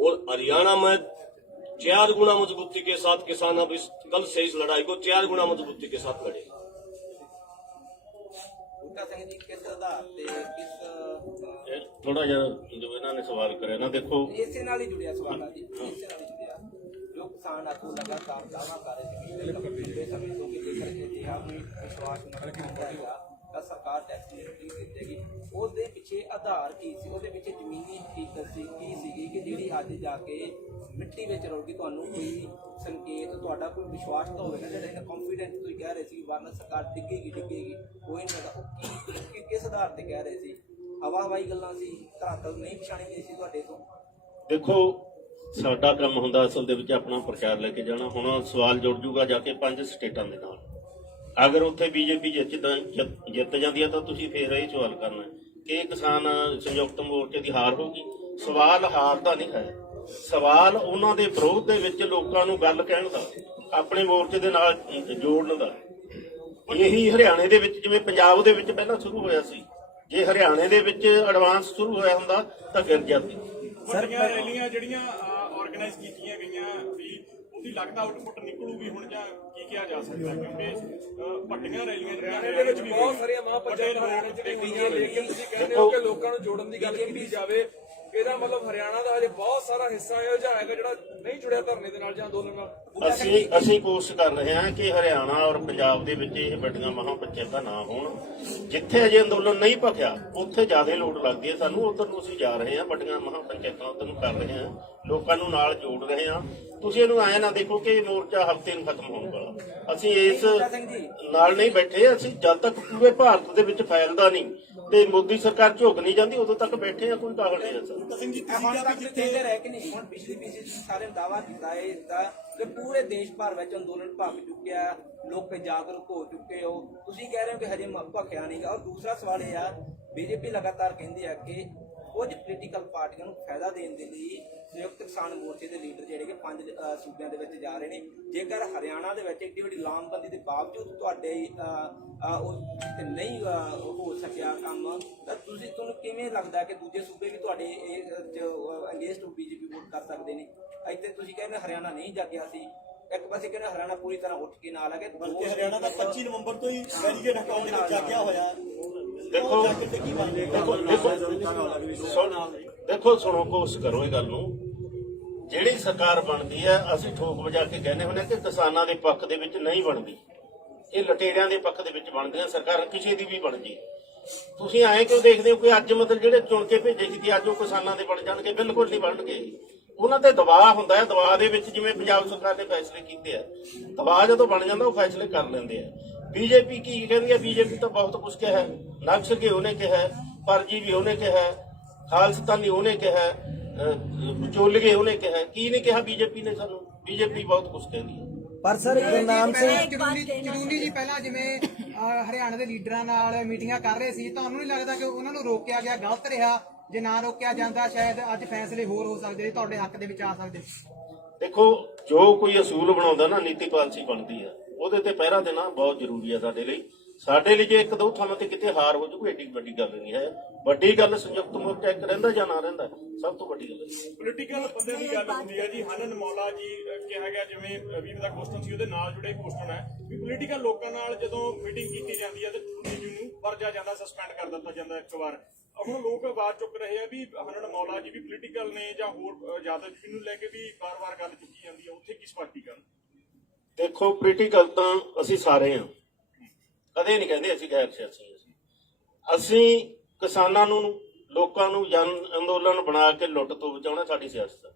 और हरियाणा में 4 गुना मजबूती के साथ किसान अब कल से इस लड़ाई को 4 गुना मजबूती के साथ लड़ेगा। थोड़ा ਜਿਹਾ जो ਇਹਨਾਂ ਨੇ सवाल करे ना, देखो ਇਸੇ ਨਾਲ ਹੀ ਜੁੜਿਆ ਸਵਾਲ ਆ ਜੀ, ਇਸੇ ਨਾਲ ਹੀ ਜੁੜਿਆ। ਜੋ ਕਿਸਾਨ ਆਗੂ ਲਗਾਤਾਰ ਦਾਅਵਾ ਕਰ ਰਹੇ ਸੀ ਪਿਛਲੇ ਸਮੇਂ ਤੋਂ ਕਿ ਜੇਕਰ ਜੇ ਆਪ ਨੂੰ ਵਿਸ਼ਵਾਸ ਨਾ ਰੱਖਿਆ ਜਾਏਗਾ ਤਾਂ ਸਰਕਾਰ ਟੈਕਸ ਨਹੀਂ ਦਿੱਤੇਗੀ, ਉਹਦੇ ਪਿੱਛੇ ਆਧਾਰ ਕੀ ਸੀ, ਉਹਦੇ ਪਿੱਛੇ ਜ਼ਮੀਨੀ ਹਕੀਕਤ ਸੀ ਕੀ ਸੀਗੀ ਕਿ ਜਿਹੜੀ ਅੱਜ ਜਾ ਕੇ ਮਿੱਟੀ ਵਿੱਚ ਰੁਲ ਗਈ? ਤੁਹਾਨੂੰ ਕੋਈ ਸੰਕੇਤ, ਤੁਹਾਡਾ ਕੋਈ ਵਿਸ਼ਵਾਸ ਤਾਂ ਹੋਵੇਗਾ ਜਿਹੜਾ ਇਹਨਾਂ ਕੌਨਫੀਡੈਂਸ ਤੁਸੀਂ ਕਹਿ ਰਹੇ ਸੀ ਵਾਰਨਾ ਸਰਕਾਰ ਡਿੱਗੇਗੀ ਕੋਈ ਨਹੀਂ ਪਤਾ ਉਹ ਕਿਸ ਆਧਾਰ ਤੇ ਕਹਿ ਰਹੇ ਸੀ? ਹਵਾ ਹਵਾਈ ਗੱਲਾਂ ਸੀ, ਧਰਾਤਲ ਨਹੀਂ ਪਛਾਣੀ ਗਈ ਸੀ ਤੁਹਾਡੇ ਤੋਂ? ਦੇਖੋ, ਸਾਡਾ ਕੰਮ ਹੁੰਦਾ ਅਸਲ ਦੇ ਵਿੱਚ ਆਪਣਾ ਪ੍ਰਚਾਰ ਲੈ ਕੇ ਜਾਣਾ। ਹੁਣ ਸਵਾਲ ਜੁੜ ਜੂਗਾ ਜਾ ਕੇ 5 ਸਟੇਟਾਂ ਦੇ ਨਾਲ। ਅਗਰ ਉੱਥੇ ਬੀਜੇਪੀ ਜਿੱਤ ਜਾਂਦੀ ਹੈ ਤਾਂ ਤੁਸੀਂ ਫੇਰ ਇਹ ਸਵਾਲ ਕਰਨਾ ਕਿ ਕਿਸਾਨ ਸੰਯੁਕਤ ਮੋਰਚੇ ਦੀ ਹਾਰ ਹੋਗੀ। ਸਵਾਲ ਹਾਰ ਦਾ ਨਹੀਂ ਹੈ, ਸਵਾਲ ਉਹਨਾਂ ਦੇ ਵਿਰੋਧ ਦੇ ਵਿੱਚ ਲੋਕਾਂ ਨੂੰ ਗੱਲ ਕਹਿਣ ਦਾ, ਆਪਣੇ ਮੋਰਚੇ ਦੇ ਨਾਲ ਜੋੜਨ ਦਾ। ਇਹੀ ਹਰਿਆਣੇ ਦੇ ਵਿੱਚ, ਜਿਵੇਂ ਪੰਜਾਬ ਦੇ ਵਿੱਚ ਪਹਿਲਾਂ ਸ਼ੁਰੂ ਹੋਇਆ ਸੀ, ਜੇ ਹਰਿਆਣੇ ਦੇ ਵਿੱਚ ਐਡਵਾਂਸ ਸ਼ੁਰੂ ਹੋਇਆ ਹੁੰਦਾ ਤਾਂ ਗਿਰ ਜਾਂਦੀ। ਵੱਡੀਆਂ ਰੈਲੀਆਂ ਜਿਹੜੀਆਂ ਆਰਗੇਨਾਈਜ਼ ਕੀਤੀਆਂ ਗਈਆਂ ਵੀ ਉਹਦੀ ਲੱਗਦਾ ਆਊਟਪੁੱਟ ਨਿਕਲੂਗੀ ਹੁਣ, ਜਾਂ ਕੀ ਕਿਹਾ ਜਾ ਸਕਦਾ? ਕਿਉਂਕਿ ਵੱਡੀਆਂ ਰੈਲੀਆਂ ਹਰਿਆਣੇ ਦੇ ਵਿੱਚ ਵੀ ਬਹੁਤ ਸਾਰੀਆਂ ਮਹਾਂਪੰਚਾਇਤਾਂ ਹਰਿਆਣੇ ਚ ਵੀ ਹੋਈਆਂ, ਲੇਕਿਨ ਤੁਸੀਂ ਕਹਿੰਦੇ ਹੋ ਕਿ ਲੋਕਾਂ ਨੂੰ ਜੋੜਨ ਦੀ ਗੱਲ ਕੀਤੀ ਜਾਵੇ। ਇਹਦਾ ਮਤਲਬ ਹਰਿਆਣਾ ਦਾ ਹਜੇ ਬਹੁਤ ਸਾਰਾ ਹਿੱਸਾ ਇਹੋ ਜਿਹਾ ਹੈਗਾ ਜਿਹੜਾ ਨਹੀਂ ਜੁੜਿਆ ਧਰਨੇ ਦੇ ਨਾਲ ਜਾਂ ਅੰਦੋਲਨ ਨਾਲ। ਅਸੀਂ ਕੋਸ਼ਿਸ਼ ਕਰ ਰਹੇ ਹਾਂ ਕਿ ਹਰਿਆਣਾ ਔਰ ਪੰਜਾਬ ਦੇ ਵਿੱਚ ਇਹ ਵੱਡੀਆਂ ਮਹਾਂਪੰਚਾਇਤਾਂ ਨਾ ਹੋਣ। ਜਿੱਥੇ ਅਜੇ ਅੰਦੋਲਨ ਨਹੀਂ ਭਖਿਆ ਉੱਥੇ ਜ਼ਿਆਦਾ ਲੋੜ ਲੱਗਦੀ ਹੈ ਸਾਨੂੰ। ਉੱਧਰ ਨੂੰ ਅਸੀਂ ਜਾ ਰਹੇ ਹਾਂ, ਵੱਡੀਆਂ ਮਹਾਂਪੰਚਾਇਤਾਂ ਉੱਧਰ ਨੂੰ ਕਰ ਰਹੇ ਹਾਂ, ਲੋਕਾਂ ਨੂੰ ਨਾਲ ਜੋੜ ਰਹੇ ਹਾਂ। ਤੁਸੀਂ ਇਹਨੂੰ ਐਂ ਨਾ ਦੇਖੋ ਕਿ ਇਹ ਮੋਰਚਾ ਹਫ਼ਤੇ ਨੂੰ ਖਤਮ ਹੋਣ ਵਾਲਾ। ਅਸੀਂ ਇਸ ਨਾਲ ਨਹੀਂ ਬੈਠੇ। ਅਸੀਂ ਜਦ ਤੱਕ ਪੂਰੇ ਭਾਰਤ ਦੇ ਵਿੱਚ ਫੈਲਦਾ ਨਹੀਂ ਤੇ ਮੋਦੀ ਸਰਕਾਰ ਝੁਕ ਨਹੀਂ ਜਾਂਦੀ ਉਦੋਂ ਤੱਕ ਬੈਠੇ ਆ। ਕੋਈ ਕਾਹਲ ਨਹੀਂ ਹੈ ਸਰ। ਹੁਣ ਤੱਕ ਕਹਿੰਦੇ ਰਹਿ ਕਿ ਨਹੀਂ, ਹੁਣ ਪਿਛਲੀ ਸਾਰੇ ਦਾਅਵਾ ਕੀਤਾ ਹੈ ਇਸਦਾ ਕਿ ਪੂਰੇ ਦੇਸ਼ ਭਰ ਵਿੱਚ ਅੰਦੋਲਨ ਭਖ ਚੁੱਕਿਆ, ਲੋਕ ਜਾਗਰੂਕ ਹੋ ਚੁੱਕੇ ਹੋ। ਤੁਸੀਂ ਕਹਿ ਰਹੇ ਹੋ ਕਿ ਹਜੇ ਭਖਿਆ ਨਹੀਂਗਾ। ਔਰ ਦੂਸਰਾ ਸਵਾਲ ਇਹ ਆ, ਬੀਜੇਪੀ ਲਗਾਤਾਰ ਕਹਿੰਦੀ ਆ ਕਿ ਕੁਝ ਪੋਲੀਟੀਕਲ ਪਾਰਟੀਆਂ ਨੂੰ ਫਾਇਦਾ ਦੇਣ ਦੇ ਲਈ ਸੰਯੁਕਤ ਕਿਸਾਨ ਮੋਰਚੇ ਦੇ ਲੀਡਰ ਜਿਹੜੇ ਕਿ 5 ਸੂਬਿਆਂ ਦੇ ਵਿੱਚ ਜਾ ਰਹੇ ਨੇ। ਜੇਕਰ ਹਰਿਆਣਾ ਦੇ ਵਿੱਚ ਏਡੀ ਵੱਡੀ ਲਾਮਬੰਦੀ ਦੇ ਬਾਵਜੂਦ ਤੁਹਾਡੇ ਨਹੀਂ ਹੋ ਸਕਿਆ ਕੰਮ, ਤਾਂ ਤੁਹਾਨੂੰ ਕਿਵੇਂ ਲੱਗਦਾ ਕਿ ਦੂਜੇ ਸੂਬੇ ਵੀ ਤੁਹਾਡੇ ਅੰਗੇਜਡ ਟੂ ਬੀਜੇਪੀ ਵੋਟ ਕਰ ਸਕਦੇ ਨੇ? ਇੱਥੇ ਤੁਸੀਂ ਕਹਿੰਦੇ ਹਰਿਆਣਾ ਨਹੀਂ ਜਾਗਿਆ ਸੀ, ਇੱਕ ਪਾਸੇ ਕਹਿੰਦੇ ਹਰਿਆਣਾ ਪੂਰੀ ਤਰ੍ਹਾਂ ਉੱਠ ਕੇ ਨਾਲ ਆ ਗਿਆ, ਬਲਕਿ ਹਰਿਆਣਾ ਦਾ 25 ਨਵੰਬਰ ਤੋਂ ਹੀ ਬੈਰੀਕੇਡ ਹਟਾਉਣ ਦੇ ਵਿੱਚ ਜਾਗਿਆ ਹੋਇਆ। ਦੇਖੋ ਸੁਣੋ, ਕੋਸ਼ਿਸ਼ ਕਰੋ ਇਹ ਗੱਲ ਨੂੰ। ਜਿਹੜੀ ਸਰਕਾਰ ਬਣਦੀ ਹੈ ਅਸੀਂ ਠੋਕ ਵਜਾ ਕੇ ਕਹਿੰਦੇ ਹੁੰਦੇ ਕਿ ਕਿਸਾਨਾਂ ਦੇ ਪੱਖ ਦੇ ਵਿੱਚ ਨਹੀਂ ਬਣਦੀ, ਇਹ ਲਟੇਰਿਆਂ ਦੇ ਪੱਖ ਦੇ ਵਿੱਚ ਬਣਦੀਆਂ ਸਰਕਾਰਾਂ, ਕਿਸੇ ਦੀ ਵੀ ਬਣ ਜੀ। ਤੁਸੀਂ ਐਂ ਕਿਉਂ ਦੇਖਦੇ ਹੋ ਕਿ ਅੱਜ ਮਤਲਬ ਜਿਹੜੇ ਚੁਣ ਕੇ ਭੇਜੇ ਸੀ ਅੱਜ ਉਹ ਕਿਸਾਨਾਂ ਦੇ ਬਣ ਜਾਣਗੇ? ਬਿਲਕੁਲ ਨਹੀਂ ਬਣਨਗੇ। ਉਹਨਾਂ ਤੇ ਦਬਾਅ ਹੁੰਦਾ ਹੈ, ਦਬਾਅ ਦੇ ਵਿੱਚ ਜਿਵੇਂ ਪੰਜਾਬ ਸਰਕਾਰ ਨੇ ਫੈਸਲੇ ਕੀਤੇ ਆ, ਦਬਾਅ ਜਦੋਂ ਬਣ ਜਾਂਦਾ ਉਹ ਫੈਸਲੇ ਕਰ ਲੈਂਦੇ ਆ। ਬੀਜੇਪੀ ਕੀ ਕਹਿੰਦੀ ਹੈ? ਬੀਜੇਪੀ ਤਾਂ ਬਹੁਤ ਕੁਝ ਕਿਹਾ ਹੈ, ਨਕਸਲੀ ਉਹਨੇ ਕਿਹਾ, ਫਰਜੀ ਵੀ ਉਹਨੇ ਕਿਹਾ, ਖਾਲਸਤਾਨੀ ਉਹਨੇ ਕਿਹਾ, ਵਿਚੋਲਗੇ ਉਹਨੇ ਕਿਹਾ। ਕੀ ਨਹੀਂ ਕਿਹਾ ਬੀਜੇਪੀ ਨੇ? ਸਾਨੂੰ ਬੀਜੇਪੀ ਬਹੁਤ ਕੁਝ ਕਹਿੰਦੀ ਹੈ। ਪਰ ਸਰ ਗੁਰਨਾਮ ਸਿੰਘ ਚਰੂਨੀ ਜੀ ਪਹਿਲਾਂ ਜਿਵੇਂ ਹਰਿਆਣਾ ਦੇ ਲੀਡਰਾਂ ਨਾਲ ਮੀਟਿੰਗਾਂ ਕਰ ਰਹੇ ਸੀ, ਤੁਹਾਨੂੰ ਨਹੀਂ ਲੱਗਦਾ ਕਿ ਉਹਨਾਂ ਨੂੰ ਰੋਕਿਆ ਗਿਆ ਗਲਤ ਰਿਹਾ? ਜੇ ਨਾ ਰੋਕਿਆ ਜਾਂਦਾ ਸ਼ਾਇਦ ਅੱਜ ਫੈਸਲੇ ਹੋਰ ਹੋ ਸਕਦੇ, ਤੁਹਾਡੇ ਹੱਕ ਦੇ ਵਿੱਚ ਆ ਸਕਦੇ। ਦੇਖੋ, ਜੋ ਕੋਈ ਅਸੂਲ ਬਣਾਉਂਦਾ ਨਾ, ਨੀਤੀ ਪਾਲਿਸੀ ਬਣਦੀ ਆ, ਉਹਦੇ ਤੇ ਪਹਿਰਾ ਦੇਣਾ ਬਹੁਤ ਜ਼ਰੂਰੀ ਹੈ ਸਾਡੇ ਲਈ। ਸਾਡੇ ਲਈ ਜੇ ਇੱਕ ਦੋ ਥਾਵਾਂ ਤੇ ਕਿਤੇ ਹਾਰ ਹੋ ਜੂ ਏਡੀ ਵੱਡੀ ਗੱਲ ਨਹੀਂ ਹੈ। ਵੱਡੀ ਗੱਲ ਸੰਯੁਕਤ ਮੋਰਚਾ ਇੱਕ ਰਹਿੰਦਾ ਜਾਂ ਨਾ ਰਹਿੰਦਾ, ਸਭ ਤੋਂ ਵੱਡੀ ਗੱਲ। ਪੋਲੀਟੀਕਲ ਬੰਦੇ ਦੀ ਗੱਲ ਹੁੰਦੀ ਹੈ ਜੀ। ਹਨਨ ਮੌਲਾ ਜੀ ਕਿਹਾ ਗਿਆ, ਜਿਵੇਂ ਵੀਰ ਦਾ ਕੁਐਸਚਨ ਸੀ ਉਹਦੇ ਨਾਲ ਜੁੜੇ ਕੁਐਸਚਨ ਹੈ ਵੀ ਪੋਲੀਟੀਕਲ ਲੋਕਾਂ ਨਾਲ ਜਦੋਂ ਮੀਟਿੰਗ ਕੀਤੀ ਜਾਂਦੀ ਹੈ ਤੇ ਜੀ ਨੂੰ ਵਰਜਾ ਜਾਂਦਾ, ਸਸਪੈਂਡ ਕਰ ਦਿੱਤਾ ਜਾਂਦਾ ਇੱਕ ਵਾਰ। ਹੁਣ ਲੋਕ ਆਵਾਜ਼ ਚੁੱਕ ਰਹੇ ਆ ਵੀ ਹਨਨ ਮੌਲਾ ਜੀ ਵੀ ਪੋਲੀਟੀਕਲ ਨੇ ਜਾਂ ਹੋਰ ਯਾਦਵ ਜੀ ਨੂੰ ਲੈ ਕੇ ਵੀ ਵਾਰ-ਵਾਰ ਗੱਲ ਚੁੱਕੀ ਜਾਂਦੀ ਹੈ, ਉੱਥੇ ਕੀ ਸਪਸ਼ਟੀਕਰਨ? ਦੇਖੋ, ਪੋਲੀਟੀਕਲ ਤਾਂ ਅਸੀਂ ਸਾਰੇ ਹਾਂ, ਕਦੇ ਨਹੀਂ ਕਹਿੰਦੇ ਅਸੀਂ ਗੈਰ ਸਿਆਸੀ। ਅਸੀਂ ਕਿਸਾਨਾਂ ਨੂੰ, ਲੋਕਾਂ ਨੂੰ ਜਨ ਅੰਦੋਲਨ ਬਣਾ ਕੇ ਲੁੱਟ ਤੋਂ ਬਚਾਉਣਾ ਸਾਡੀ ਸਿਆਸਤ ਹੈ।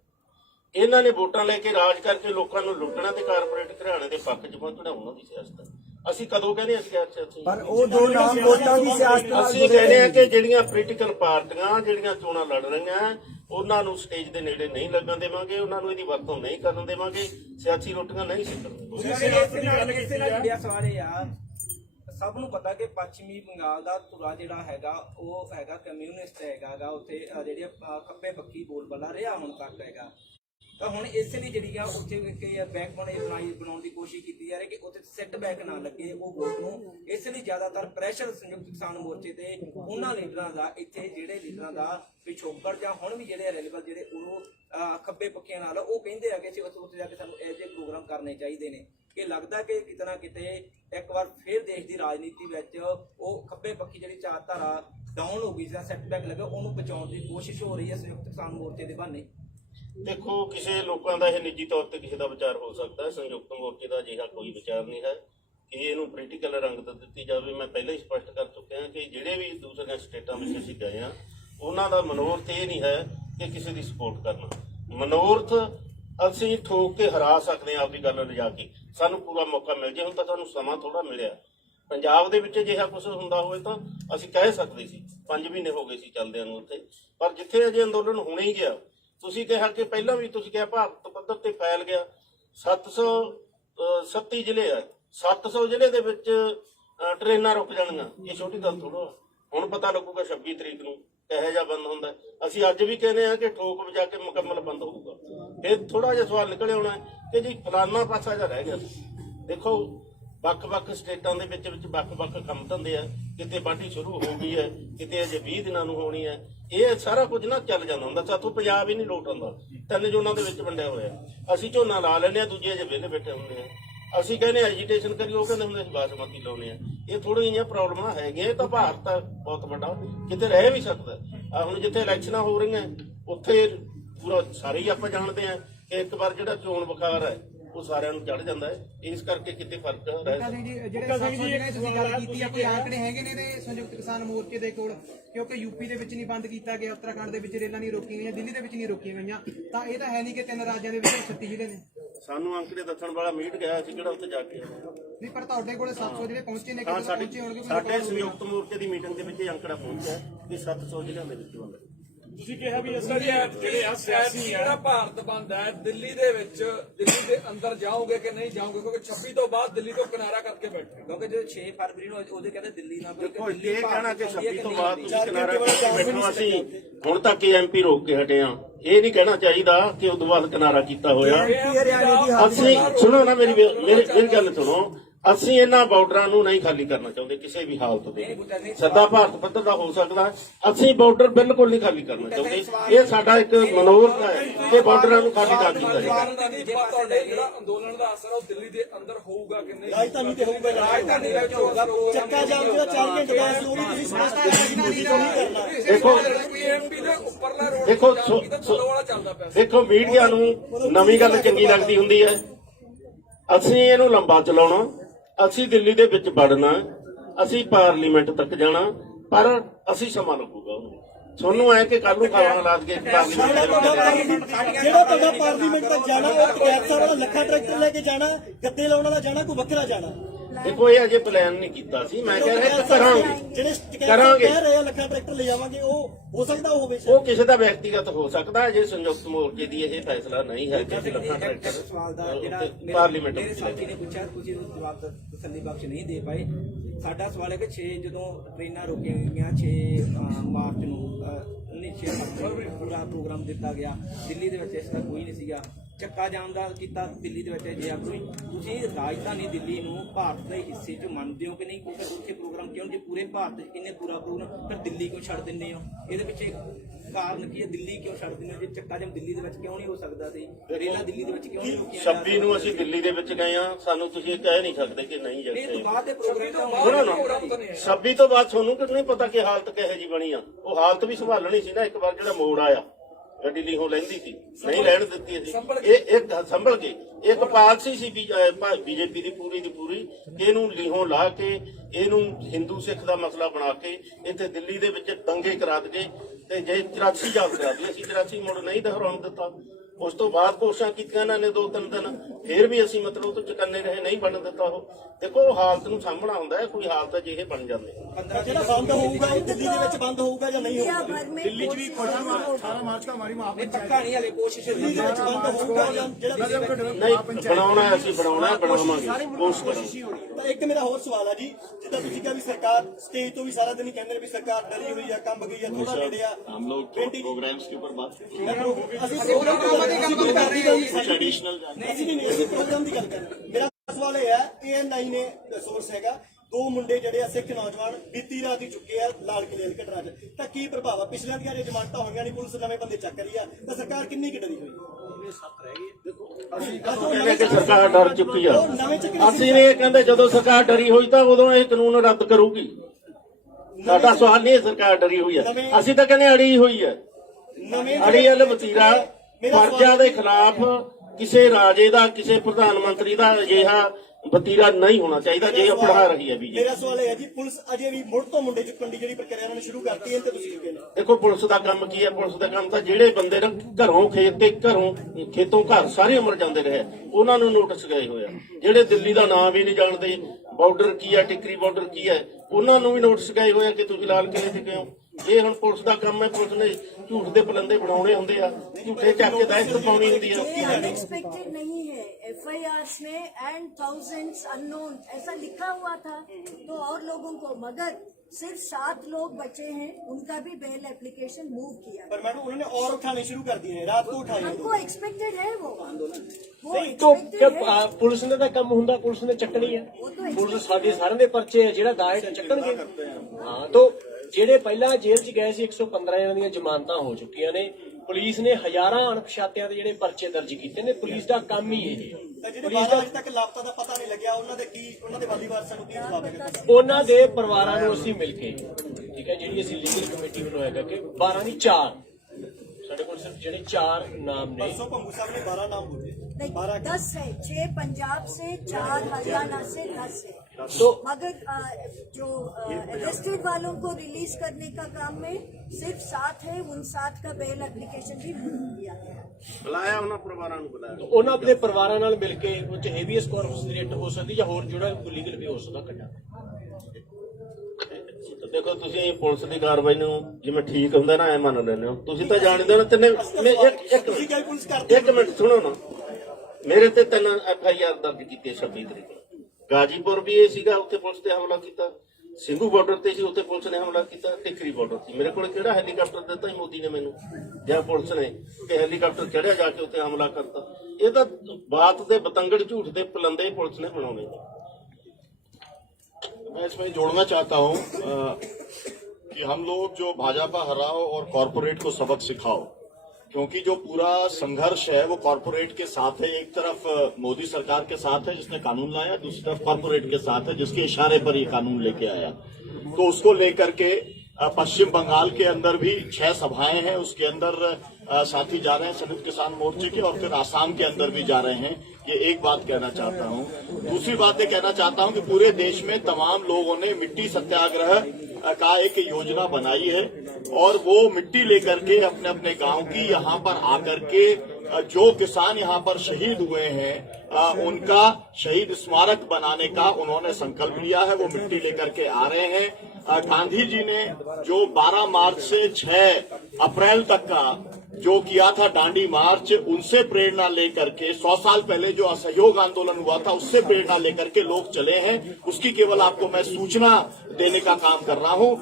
ਇਹਨਾਂ ਨੇ ਵੋਟਾਂ ਲੈ ਕੇ ਰਾਜ ਕਰਕੇ ਲੋਕਾਂ ਨੂੰ ਲੁੱਟਣਾ ਤੇ ਕਾਰਪੋਰੇਟ ਘਰਾਣੇ ਦੇ ਪੱਖ 'ਚ ਪਹੁੰਚਣਾ ਉਹਨਾਂ ਦੀ ਸਿਆਸਤ ਹੈ। ਅਸੀਂ ਕਦੋਂ ਕਹਿੰਦੇ ਅਸੀਂ ਗੈਰ ਸਿਆਸੀ? ਪਰ ਉਹ ਦੋ ਨਾਮ ਵੋਟਾਂ ਦੀ ਸਿਆਸਤ ਅਸੀਂ ਕਹਿੰਦੇ ਹਾਂ ਕਿ ਜਿਹੜੀਆਂ ਪੋਲੀਟੀਕਲ ਪਾਰਟੀਆਂ ਜਿਹੜੀਆਂ ਚੋਣਾਂ ਲੜ ਰਹੀਆਂ ਉਹਨਾਂ ਨੂੰ ਸਟੇਜ ਦੇ ਨੇੜੇ ਨਹੀਂ ਲੱਗਣ ਦੇਵਾਂਗੇ, ਉਹਨਾਂ ਨੂੰ ਇਹਦੀ ਵਰਤੋਂ ਨਹੀਂ ਕਰਨ ਦੇਵਾਂਗੇ, ਸਿਆਸੀ ਰੋਟੀਆਂ ਨਹੀਂ ਸਿੱਟਣਗੇ। ਸਵਾਲ ਇਹ ਆ, ਸਭ ਨੂੰ ਪਤਾ ਕਿ ਪੱਛਮੀ ਬੰਗਾਲ ਦਾ ਧੁਰਾ ਜਿਹੜਾ ਹੈਗਾ ਉਹ ਹੈਗਾ ਕਮਿਊਨਿਸਟ ਹੈਗਾ, ਉੱਥੇ ਜਿਹੜੇ ਖੱਬੇ ਪੱਖੀ ਬੋਲਬਾਲਾ ਰਿਹਾ ਹੁਣ ਤੱਕ ਹੈਗਾ। ਤਾਂ ਹੁਣ ਇਸ ਲਈ ਜਿਹੜੀਆਂ ਉੱਥੇ ਬੈਕਬੋਨ ਬਣਾਉਣ ਦੀ ਕੋਸ਼ਿਸ਼ ਕੀਤੀ ਜਾ ਰਹੀ ਕਿ ਉੱਥੇ ਸੈੱਟ ਬੈਕ ਨਾ ਲੱਗੇ ਉਹ ਵੋਟ ਨੂੰ। ਇਸ ਲਈ ਜ਼ਿਆਦਾਤਰ ਪ੍ਰੈਸ਼ਰ ਸੰਯੁਕਤ ਕਿਸਾਨ ਮੋਰਚੇ ਤੇ ਉਹਨਾਂ ਲੀਡਰਾਂ ਦਾ, ਇੱਥੇ ਜਿਹੜੇ ਲੀਡਰਾਂ ਦਾ ਪਿਛੋਕੜ ਜਾਂ ਹੁਣ ਵੀ ਜਿਹੜੇ ਰੈਲੇਬਲ ਜਿਹੜੇ ਉਹ ਖੱਬੇ ਪੱਖੀਆਂ ਨਾਲ ਉਹ ਕਹਿੰਦੇ ਆ ਕਿ ਅਸੀਂ ਉੱਥੇ ਜਾ ਕੇ ਸਾਨੂੰ ਇਹੋ ਜਿਹੇ ਪ੍ਰੋਗਰਾਮ ਕਰਨੇ ਚਾਹੀਦੇ ਨੇ। ਕਿ ਲੱਗਦਾ ਕਿ ਕਿਤੇ ਨਾ ਕਿਤੇ ਇੱਕ ਵਾਰ ਫਿਰ ਦੇਸ਼ ਦੀ ਰਾਜਨੀਤੀ ਵਿੱਚ ਉਹ ਖੱਬੇ ਪੱਖੀ ਜਿਹੜੀ ਚਾਰਧਾਰਾ ਡਾਊਨ ਹੋ ਗਈ ਜਾਂ ਸੈਟਬੈਕ ਲੱਗਾ, ਉਹਨੂੰ ਬਚਾਉਣ ਦੀ ਕੋਸ਼ਿਸ਼ ਹੋ ਰਹੀ ਹੈ ਸੰਯੁਕਤ ਕਿਸਾਨ ਮੋਰਚੇ ਦੇ ਬਹਾਨੇ। ਦੇਖੋ, ਕਿਸੇ ਲੋਕਾਂ ਦਾ ਇਹ ਨਿੱਜੀ ਤੌਰ ਤੇ ਕਿਸੇ ਦਾ ਵਿਚਾਰ ਹੋ ਸਕਦਾ ਹੈ, ਸੰਯੁਕਤ ਮੋਰਚੇ ਦਾ ਅਜਿਹਾ ਕੋਈ ਵਿਚਾਰ ਨਹੀਂ ਹੈ। ਕਿ ਇਹਨੂੰ ਪੋਲੀਟੀਕਲ ਰੰਗਤ ਦਿੱਤੀ ਜਾਵੇ। ਮੈਂ ਪਹਿਲਾਂ ਹੀ ਸਪਸ਼ਟ ਕਰ ਚੁੱਕਿਆ ਕਿ ਜਿਹੜੇ ਵੀ ਦੂਸਰੀਆਂ ਸਟੇਟਾਂ ਵਿੱਚ ਅਸੀਂ ਗਏ ਹਾਂ ਉਹਨਾਂ ਦਾ ਮਨੋਰਥ ਇਹ ਨਹੀਂ ਹੈ ਕਿ ਕਿਸੇ ਦੀ ਸਪੋਰਟ ਕਰਨਾ। ਮਨੋਰਥ ਅਸੀਂ ਠੋਕ ਕੇ ਹਰਾ ਸਕਦੇ ਹਾਂ ਆਪਦੀ ਗੱਲ ਲਿਜਾ ਕੇ, ਸਾਨੂੰ ਪੂਰਾ ਮੌਕਾ ਮਿਲ ਜੇ। ਹੁਣ ਤਾਂ ਸਾਨੂੰ ਸਮਾਂ ਥੋੜਾ ਮਿਲਿਆ। ਪੰਜਾਬ ਦੇ ਵਿੱਚ ਅਜਿਹਾ ਕੁਝ ਹੁੰਦਾ ਹੋਵੇ ਤਾਂ ਅਸੀਂ ਕਹਿ ਸਕਦੇ ਸੀ, 5 ਮਹੀਨੇ ਹੋ ਗਏ ਸੀ ਚੱਲਦਿਆਂ ਨੂੰ ਉੱਥੇ, ਪਰ ਜਿੱਥੇ ਅਜੇ ਅੰਦੋਲਨ ਹੋਣੇ ਹੀ ਗਿਆ। ਤੁਸੀਂ ਕਿਹਾ ਕਿ ਪਹਿਲਾਂ ਵੀ ਤੁਸੀਂ ਕਿਹਾ ਭਾਰਤ ਪੱਧਰ ਤੇ ਫੈਲ ਗਿਆ। 737 ਜ਼ਿਲ੍ਹੇ ਆ, 700 ਜ਼ਿਲ੍ਹੇ ਦੇ ਵਿੱਚ ਟ੍ਰੇਨਾਂ ਰੁਕ ਜਾਣਗੀਆਂ। ਇਹ ਛੋਟੀ ਗੱਲ ਥੋੜਾ। ਹੁਣ ਪਤਾ ਲੱਗੂਗਾ 26 ਤਰੀਕ ਨੂੰ ਕਿਹੋ ਜਿਹਾ ਬੰਦ ਹੁੰਦਾ। ਅਸੀਂ ਅੱਜ ਵੀ ਕਹਿੰਦੇ ਆ ਕਿ ਠੋਕ ਵਜਾ ਕੇ ਮੁਕੰਮਲ ਬੰਦ ਹੋਊਗਾ। ਫਿਰ ਥੋੜਾ ਜਿਹਾ ਸਵਾਲ ਨਿਕਲ ਆਉਣਾ ਕਿ ਜੀ ਫਲਾਨਾ ਪਾਸਾ ਜਿਹਾ ਰਹਿ ਗਿਆ। ਦੇਖੋ ਵੱਖ-ਵੱਖ ਸਟੇਟਾਂ ਦੇ ਵਿੱਚ ਵੱਖ-ਵੱਖ ਕੰਮ ਧੰਦੇ ਆ। ਕਿਤੇ ਵਾਢੀ ਸ਼ੁਰੂ ਹੋ ਗਈ ਹੈ, ਕਿਤੇ ਅਜੇ 20 ਦਿਨਾਂ ਨੂੰ ਹੋਣੀ ਹੈ। ਇਹ ਸਾਰਾ ਕੁਝ ਨਾ ਚੱਲ ਜਾਂਦਾ ਹੁੰਦਾ। ਸਾਥੋਂ ਪੰਜਾਬ ਹੀ ਨਹੀਂ ਲੋਟ ਆਉਂਦਾ। 3 ਜ਼ੋਨਾਂ ਦੇ ਵਿੱਚ ਵੰਡਿਆ ਹੋਇਆ। ਅਸੀਂ ਝੋਨਾ ਲਾ ਲੈਂਦੇ ਆ, ਦੂਜੇ ਅਜੇ ਵਿਹਲੇ ਬੈਠੇ ਹੁੰਦੇ ਆ। ਅਸੀਂ ਕਹਿੰਦੇ ਐਜੀਟੇਸ਼ਨ ਕਰੀ, ਉਹ ਕਹਿੰਦੇ ਹੁੰਦੇ ਅਸੀਂ ਬਾਸਮਤੀ ਲਾਉਂਦੇ ਆ। ਇਹ ਥੋੜ੍ਹੀਆਂ ਜਿਹੀਆਂ ਪ੍ਰੋਬਲਮਾਂ ਹੈਗੀਆਂ। ਇਹ ਤਾਂ ਭਾਰਤ ਹੈ ਬਹੁਤ ਵੱਡਾ, ਕਿਤੇ ਰਹਿ ਵੀ ਸਕਦਾ। ਆ ਹੁਣ ਜਿੱਥੇ ਇਲੈਕਸ਼ਨਾਂ ਹੋ ਰਹੀਆਂ ਉੱਥੇ ਪੂਰਾ ਸਾਰੇ ਹੀ ਆਪਾਂ ਜਾਣਦੇ ਆ ਕਿ ਇੱਕ ਵਾਰ ਜਿਹੜਾ ਚੋਣ ਬੁਖਾਰ ਹੈ ਉਹ ਸਾਰਿਆਂ ਨੂੰ ਚੜ ਜਾਂਦਾ ਹੈ। ਇਸ ਕਰਕੇ ਕਿਤੇ ਫਰਕ ਰਹਿ ਸਕਦਾ। ਜਿਹੜੇ 700 ਜਿਹੜੇ ਤੁਸੀਂ ਗੱਲ ਕੀਤੀ ਆ, ਕੋਈ ਆંકੜੇ ਹੈਗੇ ਨੇ ਇਹਦੇ ਸੰਯੁਕਤ ਕਿਸਾਨ ਮੋਰਚੇ ਦੇ ਕੋਲ? ਕਿਉਂਕਿ ਯੂਪੀ ਦੇ ਵਿੱਚ ਨਹੀਂ ਬੰਦ ਕੀਤਾ ਗਿਆ, ਉੱਤਰਾਖੰਡ ਦੇ ਵਿੱਚ ਰੇਲਾਂ ਨਹੀਂ ਰੋਕੀਆਂ ਗਈਆਂ, ਦਿੱਲੀ ਦੇ ਵਿੱਚ ਨਹੀਂ ਰੋਕੀਆਂ ਗਈਆਂ, ਤਾਂ ਇਹ ਤਾਂ ਹੈ ਨਹੀਂ ਕਿ 3 ਰਾਜਾਂ ਦੇ ਵਿੱਚ 36 ਜ਼ਿਲ੍ਹੇ ਨੇ। ਸਾਨੂੰ ਅੰਕੜੇ ਦੱਸਣ ਵਾਲਾ ਮੀਟ ਗਿਆ ਸੀ ਜਿਹੜਾ ਉੱਥੇ ਜਾ ਕੇ। ਨਹੀਂ, ਪਰ ਤੁਹਾਡੇ ਕੋਲ 700 ਜਿਹੜੇ ਪਹੁੰਚੇ ਨੇ, ਹਾਂ, ਕਿਤੇ ਪਹੁੰਚੇ ਹੋਣਗੇ। ਸਾਡੇ ਸੰਯੁਕਤ ਮੋਰਚੇ ਦੀ ਮੀਟਿੰਗ ਦੇ ਵਿੱਚ ਇਹ ਅੰਕੜਾ ਪਹੁੰਚਿਆ ਕਿ 700 ਜ਼ਿਲ੍ਹਿਆਂ ਦੇ ਵਿੱਚ ਬੰਦ। ਤੁਸੀਂ ਕਿਹਾ ਵੀ ਅਸੀਂ ਜਿਹੜੇ ਆ ਸਿਆਸੀ ਜਿਹੜਾ ਭਾਰਤ ਬੰਦ ਹੈ, ਦਿੱਲੀ ਦੇ ਵਿੱਚ ਦਿੱਲੀ ਦੇ ਅੰਦਰ ਜਾਓਗੇ ਕਿ ਨਹੀਂ ਜਾਓਗੇ? ਕਿਉਂਕਿ 26 ਤੋਂ ਬਾਅਦ ਦਿੱਲੀ ਤੋਂ ਕਿਨਾਰਾ ਕਰਕੇ ਬੈਠੇ। ਕਿਉਂਕਿ ਜਦੋਂ 6 ਫਰਵਰੀ ਨੂੰ ਉਹਦੇ ਕਹਿੰਦੇ ਦਿੱਲੀ ਨਾਲ ਦੇਖੋ ਇਹ ਕਹਿਣਾ ਕਿ 26 ਤੋਂ ਬਾਅਦ ਤੁਸੀਂ ਕਿਨਾਰਾ ਕਰਕੇ ਬੈਠੋ। ਅਸੀਂ ਹੁਣ ਤੱਕ ਐਮਪੀ ਰੋਕ ਕੇ ਹਟੇ ਆ। ਇਹ ਨਹੀਂ ਕਹਿਣਾ ਚਾਹੀਦਾ ਕਿ ਉਦੋਂ ਬਾਅਦ ਕਿਨਾਰਾ ਕੀਤਾ ਹੋਇਆ। ਅਸੀਂ ਸੁਣੋ ਨਾ, ਮੇਰੀ ਗੱਲ ਸੁਣੋ। ਅਸੀਂ ਇਹਨਾਂ ਬਾਰਡਰਾਂ ਨੂੰ ਨਹੀਂ ਖਾਲੀ ਕਰਨਾ ਚਾਹੁੰਦੇ ਕਿਸੇ ਵੀ ਹਾਲਤ ਦੇ। ਸਦਾ ਭਾਰਤ ਪੱਧਰ ਦਾ ਹੋ ਸਕਦਾ, ਅਸੀਂ ਬਾਰਡਰ ਬਿਲਕੁਲ ਨਹੀਂ ਖਾਲੀ ਕਰਨਾ ਚਾਹੁੰਦੇ। ਇਹ ਸਾਡਾ ਇੱਕ ਮਨੋਰਥ ਹੈ ਕਿ ਬਾਰਡਰਾਂ ਨੂੰ ਖਾਲੀ ਕਰ ਦਿੱਤਾ ਜਾਏ। ਤੁਹਾਡੇ ਜਿਹੜਾ ਅੰਦੋਲਨ ਦਾ ਅਸਰ ਉਹ ਦਿੱਲੀ ਦੇ ਅੰਦਰ ਹੋਊਗਾ ਕਿ ਨਹੀਂ? ਰਾਜਧਾਨੀ ਤੇ ਹੋਊਗਾ। ਰਾਜਧਾਨੀ ਦੇ ਵਿੱਚ ਹੋਊਗਾ। ਚੱਕਾ ਜਾਮ ਜਿਹੜਾ 4 ਘੰਟੇ ਦਾ ਹੈ, ਉਹ ਵੀ ਤੁਸੀਂ ਸਪਸ਼ਟ ਨਹੀਂ ਕਰਨਾ। ਦੇਖੋ ਪੀਐਮਪੀ ਦੇ ਉੱਪਰਲਾ ਰੋਡ ਦੇਖੋ ਵਾਲਾ ਚੱਲਦਾ ਪਿਆ। ਦੇਖੋ ਮੀਡੀਆ ਨੂੰ ਨਵੀਂ ਗੱਲ ਚੰਗੀ ਲੱਗਦੀ ਹੁੰਦੀ ਹੈ। ਅਸੀਂ ਇਹਨੂੰ ਲੰਬਾ ਚਲਾਉਣਾ, ਅਸੀਂ ਦਿੱਲੀ ਦੇ ਵਿੱਚ ਵੜਨਾ, ਅਸੀਂ ਪਾਰਲੀਮੈਂਟ ਤੱਕ ਜਾਣਾ, ਪਰ ਅਸੀਂ ਸਮਾਂ ਲੱਗੂਗਾ ਉਹਨੂੰ। ਤੁਹਾਨੂੰ ਐ ਕਿ ਕੱਲ ਨੂੰ ਖਾਣਾ ਲਾ ਕੇ ਜਿਹੜਾ ਤੁਹਾਡਾ ਪਾਰਲੀਮੈਂਟ ਤੱਕ ਜਾਣਾ, ਉਹ ਕੈਬ ਸਾਹਿਬ ਵਾਲਾ ਲੱਖਾਂ ਟਰੈਕਟਰ ਲੈ ਕੇ ਜਾਣਾ, ਗੱਦੇ ਲਾਉਣ ਵਾਲਾ ਜਾਣਾ, ਕੋਈ ਵੱਖਰਾ ਜਾਣਾ? ਦੇਖੋ ਇਹ ਅਜੇ ਪਲਾਨ ਨਹੀਂ ਕੀਤਾ ਸੀ। ਮੈਂ ਕਹਿ ਰਿਹਾ ਕਰਾਂਗੇ ਜਿਹੜੇ ਕਰਾਂਗੇ। ਕਹਿ ਰਹੇ ਆ ਲੱਖਾਂ ਟਰੈਕਟਰ ਲੈ ਜਾਵਾਂਗੇ, ਉਹ ਹੋ ਸਕਦਾ ਉਹ ਹੋਵੇ। ਉਹ ਕਿਸੇ ਦਾ ਵਿਅਕਤੀਗਤ ਹੋ ਸਕਦਾ ਹੈ। ਜੇ ਸੰਯੁਕਤ ਮੋਰਚੇ ਦੀ ਇਹ ਫੈਸਲਾ ਨਹੀਂ ਹੈ ਕਿ ਅਸੀਂ ਲੱਖਾਂ ਸਵਾਲ ਦਾ ਜਿਹੜਾ ਟਰੈਕਟਰ ਪਾਰਲੀਮੈਂਟ ਮੇਰੇ ਵਿੱਚ ਸਾਥੀ ਨੇ ਪੁੱਛਿਆ, ਤੁਸੀਂ ਉਹ ਜਵਾਬ ਤਸੱਲੀ ਬਖਸ਼ ਨਹੀਂ ਦੇ ਪਾਏ। ਸਾਡਾ ਸਵਾਲ ਹੈ ਕਿ 6 ਜਦੋਂ ਟ੍ਰੇਨਾਂ ਰੋਕੀਆਂ ਗਈਆਂ, 6 ਮਾਰਚ ਨੂੰ 6 ਫਰਵਰੀ ਪੂਰਾ ਪ੍ਰੋਗਰਾਮ ਦਿੱਤਾ ਗਿਆ। ਦਿੱਲੀ ਦੇ ਵਿੱਚ ਇਸ ਦਾ ਕੋਈ ਨਹੀਂ ਸੀਗਾ। ਚੱਕਾ ਜਾਮ ਦਾ ਕੀਤਾ ਦਿੱਲੀ ਦੇ ਵਿੱਚ ਜੇ ਕੋਈ। ਤੁਸੀਂ ਰਾਜਧਾਨੀ ਦਿੱਲੀ ਨੂੰ ਭਾਰਤ ਦੇ ਹਿੱਸੇ 'ਚ ਮੰਨਦੇ ਹੋ ਕਿ ਨਹੀਂ? ਕਿਉਂਕਿ ਉੱਥੇ ਪ੍ਰੋਗਰਾਮ ਕਿਉਂ, ਜੇ ਪੂਰੇ ਭਾਰਤ 'ਚ ਇੰਨੇ ਪੂਰਾ ਪ੍ਰੋਗਰਾਮ, ਫਿਰ ਦਿੱਲੀ ਕਿਉਂ ਛੱਡ ਦਿੰਦੇ ਹੋ? ਇਹਦੇ ਪਿੱਛੇ ਕਾਰਨ ਕੀ ਹੈ? ਦਿੱਲੀ ਕਿਉਂ ਛੱਡ ਦਿੰਦੇ ਹੋ? ਜੇ ਚੱਕਾ ਜਾਮ ਦਿੱਲੀ ਦੇ ਵਿੱਚ ਕਿਉਂ ਨਹੀਂ ਹੋ ਸਕਦਾ ਸੀ? ਰੇਲਾਂ ਦਿੱਲੀ ਦੇ ਵਿੱਚ ਕਿਉਂ ਨਹੀਂ ਰੁਕੀਆਂ? 26 ਨੂੰ ਅਸੀਂ ਦਿੱਲੀ ਦੇ ਵਿੱਚ ਗਏ ਆ। ਸਾਨੂੰ ਤੁਸੀਂ ਇਹ ਕਹਿ ਨਹੀਂ ਸਕਦੇ ਕਿ ਨਹੀਂ ਇਹ ਤੋਂ ਜਾਂਦੇ। ਬਾਅਦ ਦੇ ਪ੍ਰੋਗਰਾਮ ਸੁਣੋ ਨਾ, 26 ਤੋਂ ਬਾਅਦ ਤੁਹਾਨੂੰ ਕਿਹਨੂੰ ਪਤਾ ਕਿ ਹਾਲਤ ਕਿਹੋ ਜਿਹੀ ਬਣੀ ਆ। ਉਹ ਹਾਲਤ ਵੀ ਸੰਭਾਲਣੀ ਸੀ ਨਾ। ਇੱਕ ਵਾਰ ਜਿਹੜਾ ਮੋੜ ਆਇਆ, ਗੱਡੀ ਲੀਹੋਂ ਲੈਂਦੀ ਸੀ, ਨਹੀਂ ਲੈਣ ਦਿੱਤੀ ਅਸੀਂ। ਇਹ ਸੰਭਲ ਕੇ ਇੱਕ ਪਾਲਸੀ ਸੀ ਬੀਜੇਪੀ ਦੀ ਪੂਰੀ ਇਹਨੂੰ ਲੀਹੋਂ ਲਾ ਕੇ, ਇਹਨੂੰ ਹਿੰਦੂ ਸਿੱਖ ਦਾ ਮਸਲਾ ਬਣਾ ਕੇ ਇੱਥੇ ਦਿੱਲੀ ਦੇ ਵਿੱਚ ਦੰਗੇ ਕਰਾ ਦਗੇ। ਤੇ ਜੇ 84 ਯਾਦ ਕਰਾ ਦਈਏ, ਅਸੀਂ 84 ਮੁੜ ਨਹੀਂ ਦੁਹਰਾਉਣ ਦਿੱਤਾ। ਉਸ ਤੋਂ ਬਾਅਦ ਕੋਸ਼ਿਸ਼ਾਂ ਕੀਤੀਆਂ ਇਹਨਾਂ ਨੇ 2-3 ਦਿਨ, ਫਿਰ ਵੀ ਅਸੀਂ ਮਤਲਬ ਉਹ ਤੋਂ ਚੁਕੰਨੇ ਰਹੇ, ਨਹੀਂ ਬਣ ਦਿੱਤਾ ਉਹ। ਦੇਖੋ ਉਹ ਹਾਲਤ ਨੂੰ ਸਾਹਮਣਾ ਹੁੰਦਾ ਹੈ। ਕੋਈ ਹਾਲਤ ਅਜਿਹੇ ਬਣ ਜਾਂਦੇ। ਜਿਹੜਾ ਬੰਦ ਹੋਊਗਾ ਉਹ ਦਿੱਲੀ ਦੇ ਵਿੱਚ ਬੰਦ ਹੋਊਗਾ ਜਾਂ ਨਹੀਂ ਹੋਊਗਾ? दिल्ली च भी 18 मार्च का हमारी वहाँ पर ਪੱਕਾ ਨਹੀਂ ਹਲੇ ਕੋਸ਼ਿਸ਼ ਦਿੱਲੀ ਦੇ ਵਿੱਚ ਬੰਦ ਹੋਊਗਾ ਜਾਂ ਜਿਹੜਾ ਨਹੀਂ ਬਣਾਉਣਾ, ਅਸੀਂ ਬਣਾਉਣਾ, ਬਣਾਵਾਂਗੇ, ਕੋਸ਼ਿਸ਼ ਕਰਾਂਗੇ। ਤਾਂ ਇੱਕ ਮੇਰਾ ਹੋਰ ਸਵਾਲ ਆ ਜੀ, ਜਿੱਦਾਂ ਤੁਸੀਂ ਕਿਹਾ ਵੀ ਸਰਕਾਰ ਸਟੇਜ ਤੋਂ ਵੀ ਸਾਰਾ ਦਿਨ ਹੀ ਕਹਿੰਦੇ ਨੇ ਵੀ ਸਰਕਾਰ ਡਰੀ ਹੋਈ ਆ, ਕੰਬ ਗਈ ਆ, ਥੋੜਾ ਨੇੜੇ ਆ। हम लोग प्रोग्राम्स के ऊपर बात ਅਸੀਂ ਪ੍ਰੋਗਰਾਮ ਦੀ ਗੱਲ ਕਰ ਰਹੇ ਹਾਂ। ट्रेडिशनल ਅਸੀਂ ਪ੍ਰੋਗਰਾਮ ਦੀ ਗੱਲ ਕਰ ਰਹੇ ਹਾਂ। ਮੇਰਾ ਸਵਾਲ ਇਹ ਹੈ, ANI ਨੇ ਸੋਰਸ ਹੈਗਾ, 2 ਮੁੰਡੇ ਜਿਹੜੇ ਆ ਸਿੱਖ ਨੌਜਵਾਨ ਬੀਤੀ ਰਾਤ ਹੀ ਚੁੱਕੇ ਆ ਲਾਲ ਕਿਲੇ ਦੀ ਘਟਨਾ 'ਚ, ਤਾਂ ਕੀ ਪ੍ਰਭਾਵ ਆ? ਪਿਛਲੀਆਂ ਦੀਆਂ ਜਮਾਨਤਾਂ ਹੋਈਆਂ ਨਹੀਂ, ਪੁਲਿਸ ਨਵੇਂ ਬੰਦੇ ਚੱਕ ਰਹੀ ਆ, ਤਾਂ ਸਰਕਾਰ ਕਿੰਨੀ ਕੁ ਡਰੀ ਹੋਈ? ਕਹਿੰਦੇ ਕਿ ਸਰਕਾਰ ਡਰ ਚੁੱਕੀ ਆ। ਅਸੀਂ ਇਹ ਕਹਿੰਦੇ ਜਦੋਂ ਸਰਕਾਰ ਡਰੀ ਹੋਈ ਤਾਂ ਉਦੋਂ ਇਹ ਕਾਨੂੰਨ ਰੱਦ ਕਰੂਗੀ। ਸਾਡਾ ਸਵਾਲ ਨਹੀਂ ਸਰਕਾਰ ਡਰੀ ਹੋਈ ਹੈ, ਅਸੀਂ ਤਾਂ ਕਹਿੰਦੇ ਅੜੀ ਹੋਈ ਹੈ। ਅੜੀਅਲ ਵਤੀਰਾ ਫਰਜ਼ਾਂ ਦੇ ਖਿਲਾਫ ਕਿਸੇ ਰਾਜੇ ਦਾ, ਕਿਸੇ ਪ੍ਰਧਾਨ ਮੰਤਰੀ ਦਾ ਅਜਿਹਾ ਵਤੀਰਾ ਨਹੀਂ ਹੋਣਾ ਚਾਹੀਦਾ ਜੇ ਅਪਣਾ ਰਹੀ ਹੈ ਬੀਜੇਪੀ। ਮੇਰਾ ਸਵਾਲ ਇਹ ਹੈ ਜੀ, ਪੁਲਿਸ ਅਜੇ ਵੀ ਮੁੜ ਤੋਂ ਮੁੰਡੇ ਚੁੱਕਣ ਦੀ ਜਿਹੜੀ ਪ੍ਰਕਿਰਿਆ ਇਹਨਾਂ ਨੇ ਸ਼ੁਰੂ ਕਰਤੀ ਹੈ ਤੇ ਤੁਸੀਂ ਚੁੱਕੇ ਨੇ। ਦੇਖੋ ਪੁਲਿਸ ਦਾ ਕੰਮ ਕੀ ਹੈ? ਪੁਲਿਸ ਦਾ ਕੰਮ ਤਾਂ ਜਿਹੜੇ ਬੰਦੇ ਨਾ ਘਰੋਂ ਖੇਤ ਤੇ ਖੇਤੋਂ ਘਰ ਸਾਰੇ ਉਮਰ ਜਾਂਦੇ ਰਹੇ ਉਹਨਾਂ ਨੂੰ ਨੋਟਿਸ ਗਏ ਹੋਏ ਆ। ਜਿਹੜੇ ਦਿੱਲੀ ਦਾ ਨਾਮ ਵੀ ਨਹੀਂ ਜਾਣਦੇ, ਬਾਰਡਰ ਕੀ ਹੈ, ਟਿਕਰੀ ਬਾਰਡਰ ਕੀ ਹੈ, ਉਹਨਾਂ ਨੂੰ ਵੀ ਨੋਟਿਸ ਗਏ ਹੋਏ ਆ ਕਿ ਤੁਸੀਂ ਲਾਲ ਕਿਲੇ ਤੇ ਗਏ ਹੋ। ਇਹ ਹੁਣ ਪੁਲਿਸ ਦਾ ਕੰਮ ਹੈ। ਪੁਲਿਸ ਨੇ ਝੂਠ ਦੇ ਪਲੰਦੇ ਬਣਾਉਣੇ ਹੁੰਦੇ ਆ, ਝੂਠੇ ਚੱਕ ਕੇ ਦਹਿਸ਼ਤ ਪਾਉਣੀ ਹੁੰਦੀ ਆ। ये अनएक्सपेक्टेड नहीं है। FIRs में एंड थाउजेंड्स अननोन ऐसा लिखा हुआ था तो और लोगों को, मगर सिर्फ 7 लोग बचे हैं, उनका भी बेल एप्लीकेशन मूव किया। पर मैडम उन्होंने और उठाने शुरू कर दिए हैं, रात को उठाए हैं। हमको एक्सपेक्टेड है वो तो जब पुलिस ने ਤਾਂ ਕੰਮ ਹੁੰਦਾ ਪੁਲਿਸ ਨੇ ਚੱਕਣੀ ਹੈ। ਪੁਲਿਸ ਸਾਡੇ ਸਾਰਿਆਂ ਦੇ ਪਰਚੇ ਆ, ਜਿਹੜਾ ਦਾਇਰ ਚੱਕਣਗੇ। ਹਾਂ ਤਾਂ ਜਿਹੜੇ ਪਹਿਲਾਂ ਜੇਲ੍ਹ 'ਚ ਗਏ ਸੀ 115 ਜਣਾਂ ਦੀਆਂ ਜ਼ਮਾਨਤਾਂ ਹੋ ਚੁੱਕੀਆਂ ਨੇ। ਪੁਲਿਸ ਨੇ ਹਜ਼ਾਰਾਂ ਅਣਪਛਾਤਿਆਂ ਦੇ ਜਿਹੜੇ ਪਰਚੇ ਦਰਜ ਕੀਤੇ ਨੇ। ਪੁਲਿਸ ਦਾ ਕੰਮ ਹੀ ਇਹ ਹੈ। ਜਿਹੜੇ 12 ਵਜੇ ਤੱਕ ਲਾਪਤਾ ਦਾ ਪਤਾ ਨਹੀਂ ਲੱਗਿਆ, ਉਹਨਾਂ ਦੇ ਵਾਲੀ ਵਾਰਸਾਂ ਨੂੰ ਕੀ ਜਵਾਬ ਦੇਗਾ? ਉਹਨਾਂ ਦੇ ਪਰਿਵਾਰਾਂ ਨੂੰ ਅਸੀਂ ਮਿਲ ਕੇ, ਠੀਕ ਹੈ, ਜਿਹੜੀ ਅਸੀਂ ਲੀਗਲ ਕਮੇਟੀ ਬਣਾਇਆ ਕਰਕੇ 12 ਨਹੀਂ 4 ਸਾਡੇ ਕੋਲ ਸਿਰਫ ਜਿਹੜੇ 4 ਨਾਮ ਨੇ। परसों पंगू साहब ने 12 नाम बोले। नहीं, 10 है, 6 पंजाब से, 4 हरियाणा से, 10 है। तो मगर जो अरेस्टेड वालों को रिलीज करने का काम में सिर्फ 7 है। उन 7 का बेल एप्लीकेशन भी मूव किया गया। ਬੁਲਾਇਆ ਉਹਨਾਂ ਪਰਿਵਾਰਾਂ ਨੂੰ ਬੁਲਾਇਆ। ਉਹਨਾਂ ਦੇ ਪਰਿਵਾਰਾਂ ਨਾਲ ਮਿਲ ਕੇ ਉਹ 'ਚ ਹੈਵੀਐਸ ਕਾਰਪਸ ਦੀ ਰਿਟ ਹੋ ਸਕਦੀ ਜਾਂ ਹੋਰ ਜਿਹੜਾ ਲੀਗਲ ਵੀ ਹੋ ਸਕਦਾ ਕੱਢਾ। ਦੇਖੋ ਤੁਸੀਂ ਪੁਲਿਸ ਦੀ ਕਾਰਵਾਈ ਨੂੰ ਜਿਵੇਂ ਠੀਕ ਹੁੰਦਾ ਨਾ ਐ ਮੰਨ ਲੈਂਦੇ ਹੋ। ਤੁਸੀਂ ਤਾਂ ਜਾਣਦੇ ਹੋ ਨਾ ਤਿੰਨੇ। ਇੱਕ ਮਿੰਟ ਸੁਣੋ ਨਾ, ਮੇਰੇ ਤੇ 3 FIR ਦਰਜ ਕੀਤੇ 26 ਤਰੀਕ ਨੂੰ। ਗਾਜੀਪੁਰ ਵੀ ਇਹ ਸੀਗਾ, ਉੱਥੇ ਪੁਲਿਸ ਤੇ ਹਮਲਾ ਕੀਤਾ। ਸਿੰਘੂ ਬਾਰਡਰ ਤੇ ਸੀ, ਉੱਥੇ ਪੁਲਿਸ ਨੇ ਹਮਲਾ ਕੀਤਾ। ਟਿਕਰੀ ਬਾਰਡਰ ਸੀ। ਮੇਰੇ ਕੋਲ ਕਿਹੜਾ ਹੈਲੀਕਾਪਟਰ ਦਿੱਤਾ ਹੀ ਮੋਦੀ ਨੇ ਮੈਨੂੰ ਜਾਂ ਪੁਲਿਸ ਨੇ ਕਿ ਹੈਲੀਕਾਪਟਰ ਚੜਿਆ ਜਾ ਕੇ ਉੱਥੇ ਹਮਲਾ ਕਰਤਾ। ਇਹ ਤਾਂ ਬਾਤ ਦੇ ਬਤੰਗੜ ਝੂਠ ਦੇ ਪਲੰਦੇ ਪੁਲਿਸ ਨੇ ਬਣਾਉਣੇ ਨੇ। मैं इसमें जोड़ना चाहता हूं कि हम लोग जो भाजपा हराओ और कॉरपोरेट को सबक सिखाओ, क्योंकि जो पूरा संघर्ष है वो कॉरपोरेट के साथ है। एक तरफ मोदी सरकार के साथ है जिसने कानून लाया, दूसरी तरफ कॉरपोरेट के साथ है जिसके इशारे पर ये कानून लेके आया। तो उसको लेकर के पश्चिम बंगाल के अंदर भी 6 सभाएं हैं, उसके अंदर साथी जा रहे हैं संयुक्त किसान मोर्चे के, और फिर आसाम के अंदर भी जा रहे हैं। ये एक बात कहना चाहता हूं। दूसरी बात ये कहना चाहता हूं कि पूरे देश में तमाम लोगों ने मिट्टी सत्याग्रह का एक योजना बनाई है और वो मिट्टी लेकर के अपने अपने गांव की यहाँ पर आकर के जो किसान यहाँ पर शहीद हुए हैं उनका शहीद स्मारक बनाने का उन्होंने संकल्प लिया है। वो मिट्टी लेकर के आ रहे हैं। गांधी जी ने जो 12 मार्च से 6 अप्रैल तक का जो किया था दांडी मार्च, उनसे प्रेरणा लेकर के 100 साल पहले जो असहयोग आंदोलन हुआ था उससे प्रेरणा लेकर के लोग चले हैं। उसकी केवल आपको मैं सूचना देने का काम कर रहा हूं।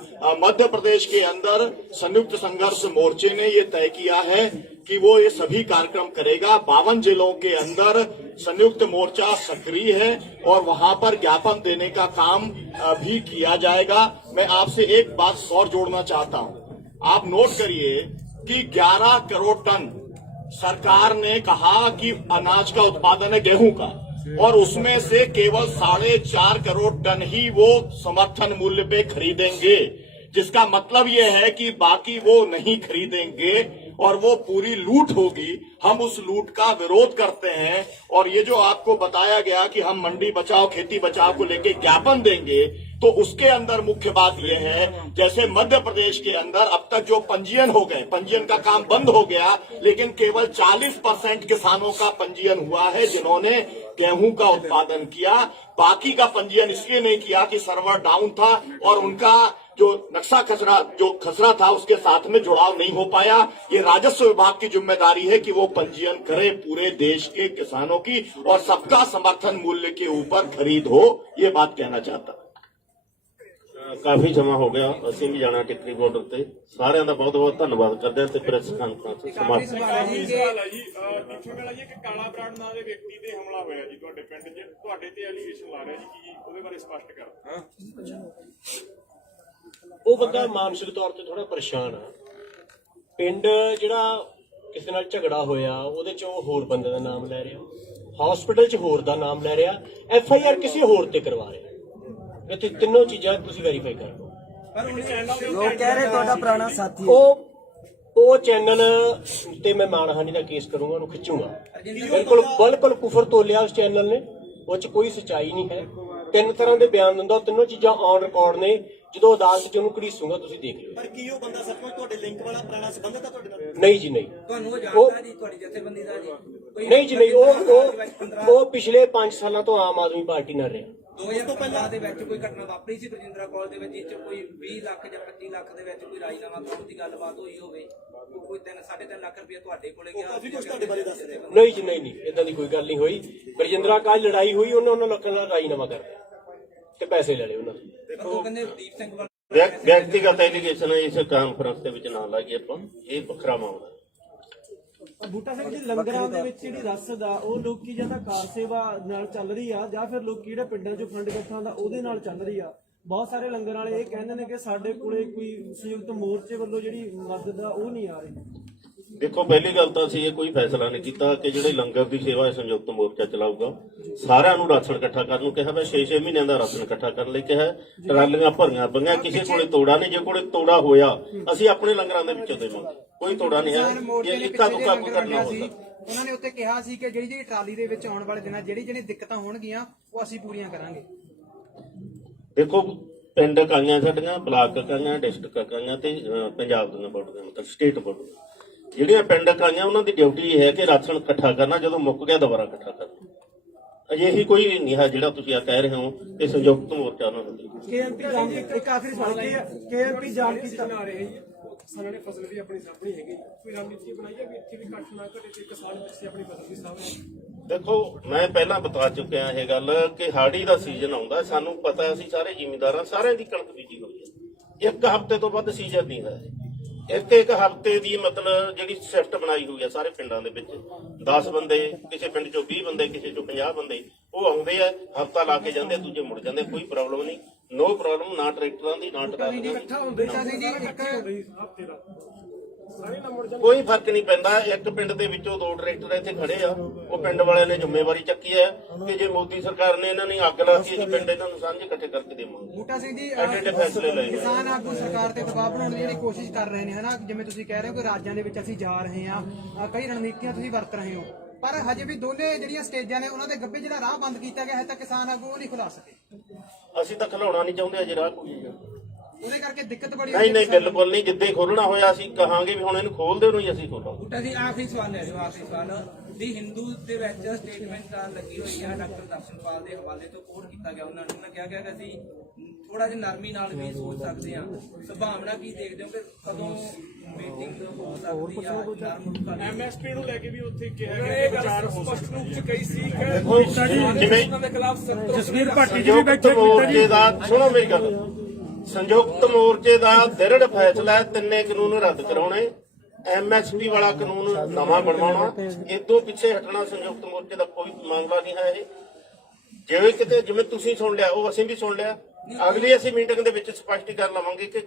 मध्य प्रदेश के अंदर संयुक्त संघर्ष मोर्चे ने ये तय किया है कि वो ये सभी कार्यक्रम करेगा। 52 जिलों के अंदर संयुक्त मोर्चा सक्रिय है और वहां पर ज्ञापन देने का काम भी किया जाएगा। मैं आपसे एक बात और जोड़ना चाहता हूं। आप नोट करिए कि 11 करोड़ टन सरकार ने कहा कि अनाज का उत्पादन है गेहूं का, और उसमें से केवल 4.5 करोड़ टन ही वो समर्थन मूल्य पे खरीदेंगे, जिसका मतलब ये है कि बाकी वो नहीं खरीदेंगे और वो पूरी लूट होगी। हम उस लूट का विरोध करते हैं। और ये जो आपको बताया गया कि हम मंडी बचाओ खेती बचाओ को लेके ज्ञापन देंगे, तो उसके अंदर मुख्य बात यह है, जैसे मध्य प्रदेश के अंदर अब तक जो पंजीयन हो गए, पंजीयन का काम बंद हो गया, लेकिन केवल 40% किसानों का पंजीयन हुआ है जिन्होंने गेहूं का उत्पादन किया। बाकी का पंजीयन इसलिए नहीं किया कि सर्वर डाउन था और उनका जो नक्शा खसरा था उसके साथ में जुड़ाव नहीं हो पाया। ये राजस्व विभाग की जिम्मेदारी है कि वो पंजीयन करे पूरे देश के किसानों की और सबका समर्थन मूल्य के ऊपर खरीद हो। ये बात कहना चाहता। ਕਾਫੀ ਸਮਾਂ ਹੋ ਗਿਆ, ਅਸੀਂ ਵੀ ਜਾਣਾ ਟਿਕਰੀ ਬਾਰਡਰ ਤੇ। ਸਾਰਿਆਂ ਦਾ ਬਹੁਤ ਬਹੁਤ ਧੰਨਵਾਦ ਕਰਦੇ ਹਾਂ ਤੇ ਪ੍ਰੈਸ ਕਾਨਫਰੰਸ ਸਮਾਪਤ। ਸਵਾਲ ਹੈ ਜੀ, ਦੇਖਣ ਵਾਲਾ ਜੀ ਕਿ ਕਾਲਾ ਬਰਾੜ ਨਾਂ ਦੇ ਵਿਅਕਤੀ ਤੇ ਹਮਲਾ ਹੋਇਆ ਜੀ ਤੁਹਾਡੇ ਪਿੰਡ 'ਚ, ਤੁਹਾਡੇ ਤੇ ਐਲੀਗੇਸ਼ਨ ਲਾ ਰਿਹਾ ਜੀ, ਕੀ ਉਹਦੇ ਬਾਰੇ ਸਪਸ਼ਟ ਕਰ। ਉਹ ਬੰਦਾ ਮਾਨਸਿਕ ਤੌਰ ਤੇ ਥੋੜਾ ਪਰੇਸ਼ਾਨ ਆ। ਪਿੰਡ ਜਿਹੜਾ ਕਿਸੇ ਨਾਲ ਝਗੜਾ ਹੋਇਆ ਉਹਦੇ 'ਚ ਉਹ ਹੋਰ ਬੰਦੇ ਦਾ ਨਾਮ ਲੈ ਰਿਹਾ, ਹਸਪੀਟਲ 'ਚ ਹੋਰ ਦਾ ਨਾਮ ਲੈ ਰਿਹਾ, FIR ਕਿਸੇ ਹੋਰ ਤੇ ਕਰਵਾ ਰਿਹਾ। ਇੱਥੇ ਤਿੰਨੋਂ ਚੀਜ਼ਾਂ ਤੁਸੀਂ ਵੈਰੀਫਾਈ ਕਰ ਲਓ। ਲੋਕ ਕਹਿ ਰਹੇ ਤੁਹਾਡਾ ਪੁਰਾਣਾ ਸਾਥੀ ਉਹ ਚੈਨਲ ਤੇ ਮੈਂ ਮਾਨਹਾਨੀ ਦਾ ਕੇਸ ਕਰੂੰਗਾ, ਉਹਨੂੰ ਖਿੱਚੂੰਗਾ। ਬਿਲਕੁਲ ਕੁਫਰ ਤੋਲਿਆ ਉਸ ਚੈਨਲ ਨੇ। ਉਹ 'ਚ ਕੋਈ ਸੱਚਾਈ ਨਹੀਂ ਹੈ। 3 ਤਰ੍ਹਾਂ ਦੇ ਬਿਆਨ ਦਿੰਦਾ, ਤਿੰਨੋਂ ਚੀਜ਼ਾਂ ਔਨ ਰਿਕਾਰਡ ਨੇ। ਜਦੋਂ ਅਦਾਲਤ 'ਚ ਉਹਨੂੰ ਘੜੀਸੂਗਾ ਤੁਸੀਂ ਦੇਖ ਲਿਓ। ਪਰ ਕੀ ਉਹ ਬੰਦਾ ਸੱਚਮੁੱਚ ਤੁਹਾਡੇ ਲਿੰਕ ਵਾਲਾ ਪੁਰਾਣਾ ਸੰਬੰਧਤ ਹੈ ਤੁਹਾਡੇ ਨਾਲ? ਨਹੀਂ ਜੀ ਨਹੀਂ, ਤੁਹਾਨੂੰ ਉਹ ਜਾਣਦਾ ਜੀ, ਤੁਹਾਡੀ ਜਥੇਬੰਦੀ ਦਾ ਜੀ? ਨਹੀਂ ਜੀ ਨਹੀਂ, ਉਹ ਪਿਛਲੇ 5 ਸਾਲਾਂ ਤੋਂ ਆਮ ਆਦਮੀ ਪਾਰਟੀ ਨਾਲ ਰਿਹਾ। 2015 ਦੇ ਵਿੱਚ ਕੋਈ ਘਟਨਾ ਵਾਪਰੀ ਸੀ ਬਰਜਿੰਦਰਾ ਕਾਲਜ ਦੇ ਵਿੱਚ, ਇਹ 'ਚ ਕੋਈ 20 ਲੱਖ ਜਾਂ 25 ਲੱਖ ਦੇ ਵਿੱਚ ਕੋਈ ਰਾਜੀਨਾਮਾ ਕਰਨ ਦੀ ਗੱਲਬਾਤ ਹੋਈ ਹੋਵੇ? ਕੋਈ 3.5 ਲੱਖ ਰੁਪਏ ਤੁਹਾਡੇ ਕੋਲੇ ਗਿਆ? ਕਾਫੀ ਕੁਝ ਤੁਹਾਡੇ ਬਾਰੇ ਦੱਸ ਰਹੇ ਨਹੀਂ ਜੀ ਨਹੀਂ, ਇਦਾਂ ਦੀ ਕੋਈ ਗੱਲ ਨਹੀਂ ਹੋਈ। ਬਰਜਿੰਦਰਾ ਕਾਲਜ ਲੜਾਈ ਹੋਈ, ਉਹਨਾਂ ਲੋਕਾਂ ਨਾਲ ਰਾਜੀਨਾਮਾ ਕਰ ਲਿਆ ਤੇ ਪੈਸੇ ਲੈ ਲਏ ਉਹਨਾਂ ਤੋਂ। ਉਹ ਕਹਿੰਦੇ ਦੀਪ ਸਿੰਘ ਵੱਲ ਵਿਅਕਤੀਗਤ ਐਲੀਗੇਸ਼ਨ ਇਸ ਕਾਨਫਰੰਸ ਦੇ ਵਿੱਚ ਨਾ ਲਾਈਏ ਆਪਾਂ, ਇਹ ਵੱਖਰਾ ਮਾਮਲਾ ਹੈ। ਬੂਟਾ ਸਿੰਘ ਜੀ, ਲੰਗਰਾਂ ਦੇ ਵਿੱਚ ਜਿਹੜੀ ਰਸਦ ਆ ਉਹ ਲੋਕੀ ਜਾਂ ਤਾਂ ਕਾਰ ਸੇਵਾ ਨਾਲ ਚੱਲ ਰਹੀ ਆ ਜਾਂ ਫਿਰ ਲੋਕੀ ਜਿਹੜੇ ਪਿੰਡਾਂ 'ਚੋਂ ਫੰਡ ਇਕੱਠਾ ਹੁੰਦਾ ਉਹਦੇ ਨਾਲ ਚੱਲ ਰਹੀ ਆ। ਬਹੁਤ ਸਾਰੇ ਲੰਗਰ ਵਾਲੇ ਇਹ ਕਹਿੰਦੇ ਨੇ ਕਿ ਸਾਡੇ ਕੋਲੇ ਕੋਈ ਸੰਯੁਕਤ ਮੋਰਚੇ ਵੱਲੋਂ ਜਿਹੜੀ ਮਦਦ ਆ ਉਹ ਨਹੀਂ ਆ ਰਹੀ। ਦੇਖੋ, ਪਹਿਲੀ ਗੱਲ ਤਾਂ ਅਸੀਂ ਇਹ ਕੋਈ ਫੈਸਲਾ ਨਹੀਂ ਕੀਤਾ ਕਿ ਜਿਹੜੇ ਲੰਗਰ ਦੀ ਸੇਵਾ ਸੰਯੁਕਤ ਮੋਰਚਾ ਚਲਾਊਗਾ। ਸਾਰਿਆਂ ਨੂੰ ਰਾਸ਼ਨ ਇਕੱਠਾ ਕਰਨ ਨੂੰ ਕਿਹਾ, 6-6 ਮਹੀਨਿਆਂ ਦਾ ਰਾਸ਼ਨ ਇਕੱਠਾ ਕਰਨ ਲਈ ਕਿਹਾ। ਟਰਾਲੀਆਂ ਭਰੀਆਂ ਪਈਆਂ, ਕਿਸੇ ਕੋਲੇ ਤੋੜਾ ਨਹੀਂ। ਜੇ ਕੋਲੇ ਤੋੜਾ ਹੋਇਆ ਅਸੀਂ ਆਪਣੇ ਲੰਗਰਾਂ ਦੇ ਵਿੱਚੋਂ ਦੇਵਾਂਗੇ, ਕੋਈ ਤੋੜਾ ਨਹੀਂ ਹੈ। ਇਹ ਇੱਕਾ ਦੁੱਕਾ ਕੋਈ ਕਰਨਾ ਹੋਊਗਾ। ਉਹਨਾਂ ਨੇ ਉੱਤੇ ਕਿਹਾ ਸੀ ਕਿ ਜਿਹੜੀ ਟਰਾਲੀ ਦੇ ਵਿੱਚ ਆਉਣ ਵਾਲੇ ਦਿਨਾਂ ਜਿਹੜੀ ਦਿੱਕਤਾਂ ਹੋਣਗੀਆਂ ਉਹ ਅਸੀਂ ਪੂਰੀਆਂ ਕਰਾਂਗੇ। ਦੇਖੋ, ਪਿੰਡ ਇਕਾਈਆਂ ਸਾਡੀਆਂ, ਬਲਾਕ ਇਕਾਈਆਂ, ਡਿਸਟ੍ਰਿਕਟ ਇਕਾਈਆਂ ਤੇ ਪੰਜਾਬ ਦੀਆਂ ਬੋਰਡ, ਮਤਲਬ ਸਟੇਟ ਬੋਰਡ, ਜਿਹੜੀਆਂ ਪਿੰਡ ਇਕਾਈਆਂ ਉਹਨਾਂ ਦੀ ਡਿਊਟੀ ਇਹ ਹੈ ਕਿ ਰਾਸ਼ਨ ਇਕੱਠਾ ਕਰਨਾ, ਜਦੋਂ ਮੁੱਕ ਗਿਆ ਦੁਬਾਰਾ ਇਕੱਠਾ ਕਰਨਾ। ਅਜਿਹੀ ਕੋਈ ਨਹੀਂ ਹੈ ਜਿਹੜਾ ਤੁਸੀਂ ਆ ਕਹਿ ਰਹੇ ਹੋ ਕਿ ਸੰਯੁਕਤ ਮੋਰਚਾ ਉਹਨਾਂ ਨੂੰ। KMP ਜਾਮ ਇੱਕ ਆਖਰੀ ਸਵਾਲ, KMP ਜਾਮ ਕੀਤਾ ਆ ਰਹੇ ਜੀ, ਕਿਸਾਨਾਂ ਨੇ ਫਸਲ ਵੀ ਆਪਣੀ ਸਾਂਭਣੀ ਹੈਗੀ, ਕੋਈ ਰਣਨੀਤੀ ਬਣਾਈ ਹੈ ਵੀ ਇੱਥੇ ਵੀ ਘੱਟ ਨਾ ਘਟੇ ਤੇ ਕਿਸਾਨ ਪਿੱਛੇ ਆਪਣੀ ਫਸਲ ਵੀ ਸਾਂਭਣ? ਦੇਖੋ, ਮੈਂ ਪਹਿਲਾਂ ਬਤਾ ਚੁੱਕਿਆ ਇਹ ਗੱਲ ਕਿ ਹਾੜੀ ਦਾ ਸੀਜ਼ਨ ਆਉਂਦਾ, ਸਾਨੂੰ ਪਤਾ, ਅਸੀਂ ਸਾਰੇ ਜ਼ਿਮੀਂਦਾਰਾਂ ਸਾਰਿਆਂ ਦੀ ਕਣਕ ਬੀਜੀ ਹੋਈ ਹੈ। 1 ਹਫ਼ਤੇ ਤੋਂ ਵੱਧ ਸੀਜ਼ਨ ਨਹੀਂ ਹੈ। ਇੱਕ ਹਫ਼ਤੇ ਦੀ ਮਤਲਬ ਜਿਹੜੀ ਸ਼ਿਫਟ ਬਣਾਈ ਹੋਈ ਹੈ ਸਾਰੇ ਪਿੰਡਾਂ ਦੇ ਵਿੱਚ, 10 ਬੰਦੇ, ਕਿਸੇ ਪਿੰਡ ਚੋਂ 20 ਬੰਦੇ, ਕਿਸੇ ਚੋਂ 50 ਬੰਦੇ, ਉਹ ਆਉਂਦੇ ਆ, ਹਫ਼ਤਾ ਲਾ ਕੇ ਜਾਂਦੇ, ਦੂਜੇ ਮੁੜ ਜਾਂਦੇ। ਕੋਈ ਪ੍ਰੋਬਲਮ ਨਹੀਂ, ਨੋ ਪ੍ਰੋਬਲਮ, ਨਾ ਟਰੈਕਟਰਾਂ ਦੀ, ਨਾ ਟਰਾਲੀਆਂ ਦੀ, ਕੋਈ ਫਰਕ ਨਹੀਂ ਪੈਂਦਾ। ਇੱਕ ਪਿੰਡ ਦੇ ਵਿੱਚੋਂ 2 ਟਰੈਕਟਰ ਇੱਥੇ ਖੜੇ ਆ, ਉਹ ਪਿੰਡ ਵਾਲਿਆਂ ਨੇ ਜ਼ਿੰਮੇਵਾਰੀ ਚੱਕੀ ਹੈ ਕਿ ਜੇ ਮੋਦੀ ਸਰਕਾਰ ਨੇ ਇਹਨਾਂ ਨੇ ਅੱਗ ਲਾਤੀ, ਅਸੀਂ ਪਿੰਡ ਇਹਨਾਂ ਨੂੰ ਸਾਂਝੇ ਇਕੱਠੇ ਕਰਕੇ ਦੇਵਾਂਗੇ। ਬੂਟਾ ਸਿੰਘ ਜੀ, ਐਡੇ ਫੈਸਲੇ ਲਏ ਨੇ। ਕਿਸਾਨ ਆਗੂ ਸਰਕਾਰ ਤੇ ਦਬਾਅ ਬਣਾਉਣ ਦੀ ਜਿਹੜੀ ਕੋਸ਼ਿਸ਼ ਕਰ ਰਹੇ ਨੇ, ਹਨਾ, ਜਿਵੇਂ ਤੁਸੀਂ ਕਹਿ ਰਹੇ ਹੋ ਕਿ ਰਾਜਾਂ ਦੇ ਵਿੱਚ ਅਸੀਂ ਜਾ ਰਹੇ ਹਾਂ, ਕਈ ਰਣਨੀਤੀਆਂ ਤੁਸੀਂ ਵਰਤ ਰਹੇ ਹੋ, ਪਰ ਹਜੇ ਵੀ ਦੋਨੇ ਜਿਹੜੀਆਂ ਸਟੇਜਾਂ ਨੇ ਉਹਨਾਂ ਦੇ ਗੱਭੇ ਜਿਹੜਾ ਰਾਹ ਬੰਦ ਕੀਤਾ ਗਿਆ ਹੈ ਤਾਂ ਕਿਸਾਨ ਆਗੂ ਉਹ ਨਹੀਂ ਖੁਲਾ ਸਕੇ। ਅਸੀਂ ਤਾਂ ਖਿਲਾਉਣਾ ਨਹੀਂ ਚਾਹੁੰਦੇ ਅਜੇ ਰਾਹ ਕੋਈ। ਉਹਦੇ ਕਰਕੇ ਦਿੱਕਤ ਬੜੀ ਨਹੀਂ, ਬਿਲਕੁਲ ਨਹੀਂ। ਜਿੱਦਾਂ ਹੀ ਖੋਲਣਾ ਹੋਇਆ ਅਸੀਂ ਕਹਾਂਗੇ ਵੀ ਹੁਣ ਇਹਨੂੰ ਖੋਲ ਦਿਓ, ਨਹੀਂ ਅਸੀਂ ਖੋਲਾਂਗੇ। ਬੂਟਾ ਜੀ, ਆਖਰੀ ਸਵਾਲ ਹੈ ਜੋ ਆਖਰੀ ਸਵਾਲ ਦੀ ਹਿੰਦੂ ਦੇ ਵਿੱਚ ਸਟੇਟਮੈਂਟ ਲੱਗੀ ਹੋਈ ਹੈ ਡਾਕਟਰ ਦਰਸ਼ਨਪਾਲ ਦੇ ਹਵਾਲੇ ਤੋਂ ਕੋਟ ਕੀਤਾ ਗਿਆ। ਉਹਨਾਂ ਨੇ ਕਿਹਾ ਗਿਆ ਕਿ ਅਸੀਂ ਥੋੜਾ ਜਿਹਾ ਨਰਮੀ ਨਾਲ ਵੀ ਸੋਚ ਸਕਦੇ ਹਾਂ। ਸੰਭਾਵਨਾ ਕੀ ਦੇਖਦੇ ਹੋ ਕਿ ਕਦੋਂ ਮੀਟਿੰਗ ਹੋ ਸਕਦੀ ਹੈ? MSP ਨੂੰ ਲੈ ਕੇ ਵੀ ਉੱਥੇ ਕਿਹਾ ਗਿਆ ਕਿ ਵਿਚਾਰ ਸਪਸ਼ਟ ਰੂਪ ਚ ਕਹੀ ਸੀ ਕਿ ਜਿਵੇਂ ਉਹਨਾਂ ਦੇ ਖਿਲਾਫ ਜਸਵੀਰ ਭਾਟੀ ਜੀ ਵੀ ਬੈਠੇ, ਮੋਰਚੇ ਦਾ ਸੁਣੋ ਮੇਰੀ ਗੱਲ, ਸੰਯੁਕਤ ਮੋਰਚੇ ਦਾ ਦ੍ਰਿੜ ਫੈਸਲਾ 3 ਕਾਨੂੰਨ ਰੱਦ ਕਰਾਉਣੇ, MSP ਵਾਲਾ ਕਾਨੂੰਨ ਨਵਾਂ ਬਣਵਾਉਣਾ, ਇਦੋਂ ਪਿੱਛੇ ਹਟਣਾ ਸੰਯੁਕਤ ਮੋਰਚੇ ਦਾ ਕੋਈ ਮਾਮਲਾ ਨਹੀਂ ਹੈ। ਇਹ ਜਿਵੇਂ ਕਿਤੇ ਜਿਵੇਂ ਤੁਸੀਂ ਸੁਣ ਲਿਆ ਉਹ ਅਸੀਂ ਵੀ ਸੁਣ ਲਿਆ, ਅਗਲੀ ਅਸੀਂ ਮੀਟਿੰਗ ਦੇ ਵਿੱਚ ਸਪਸ਼ਟੀਕਰਨ ਲਵਾਂਗੇ ਕਿ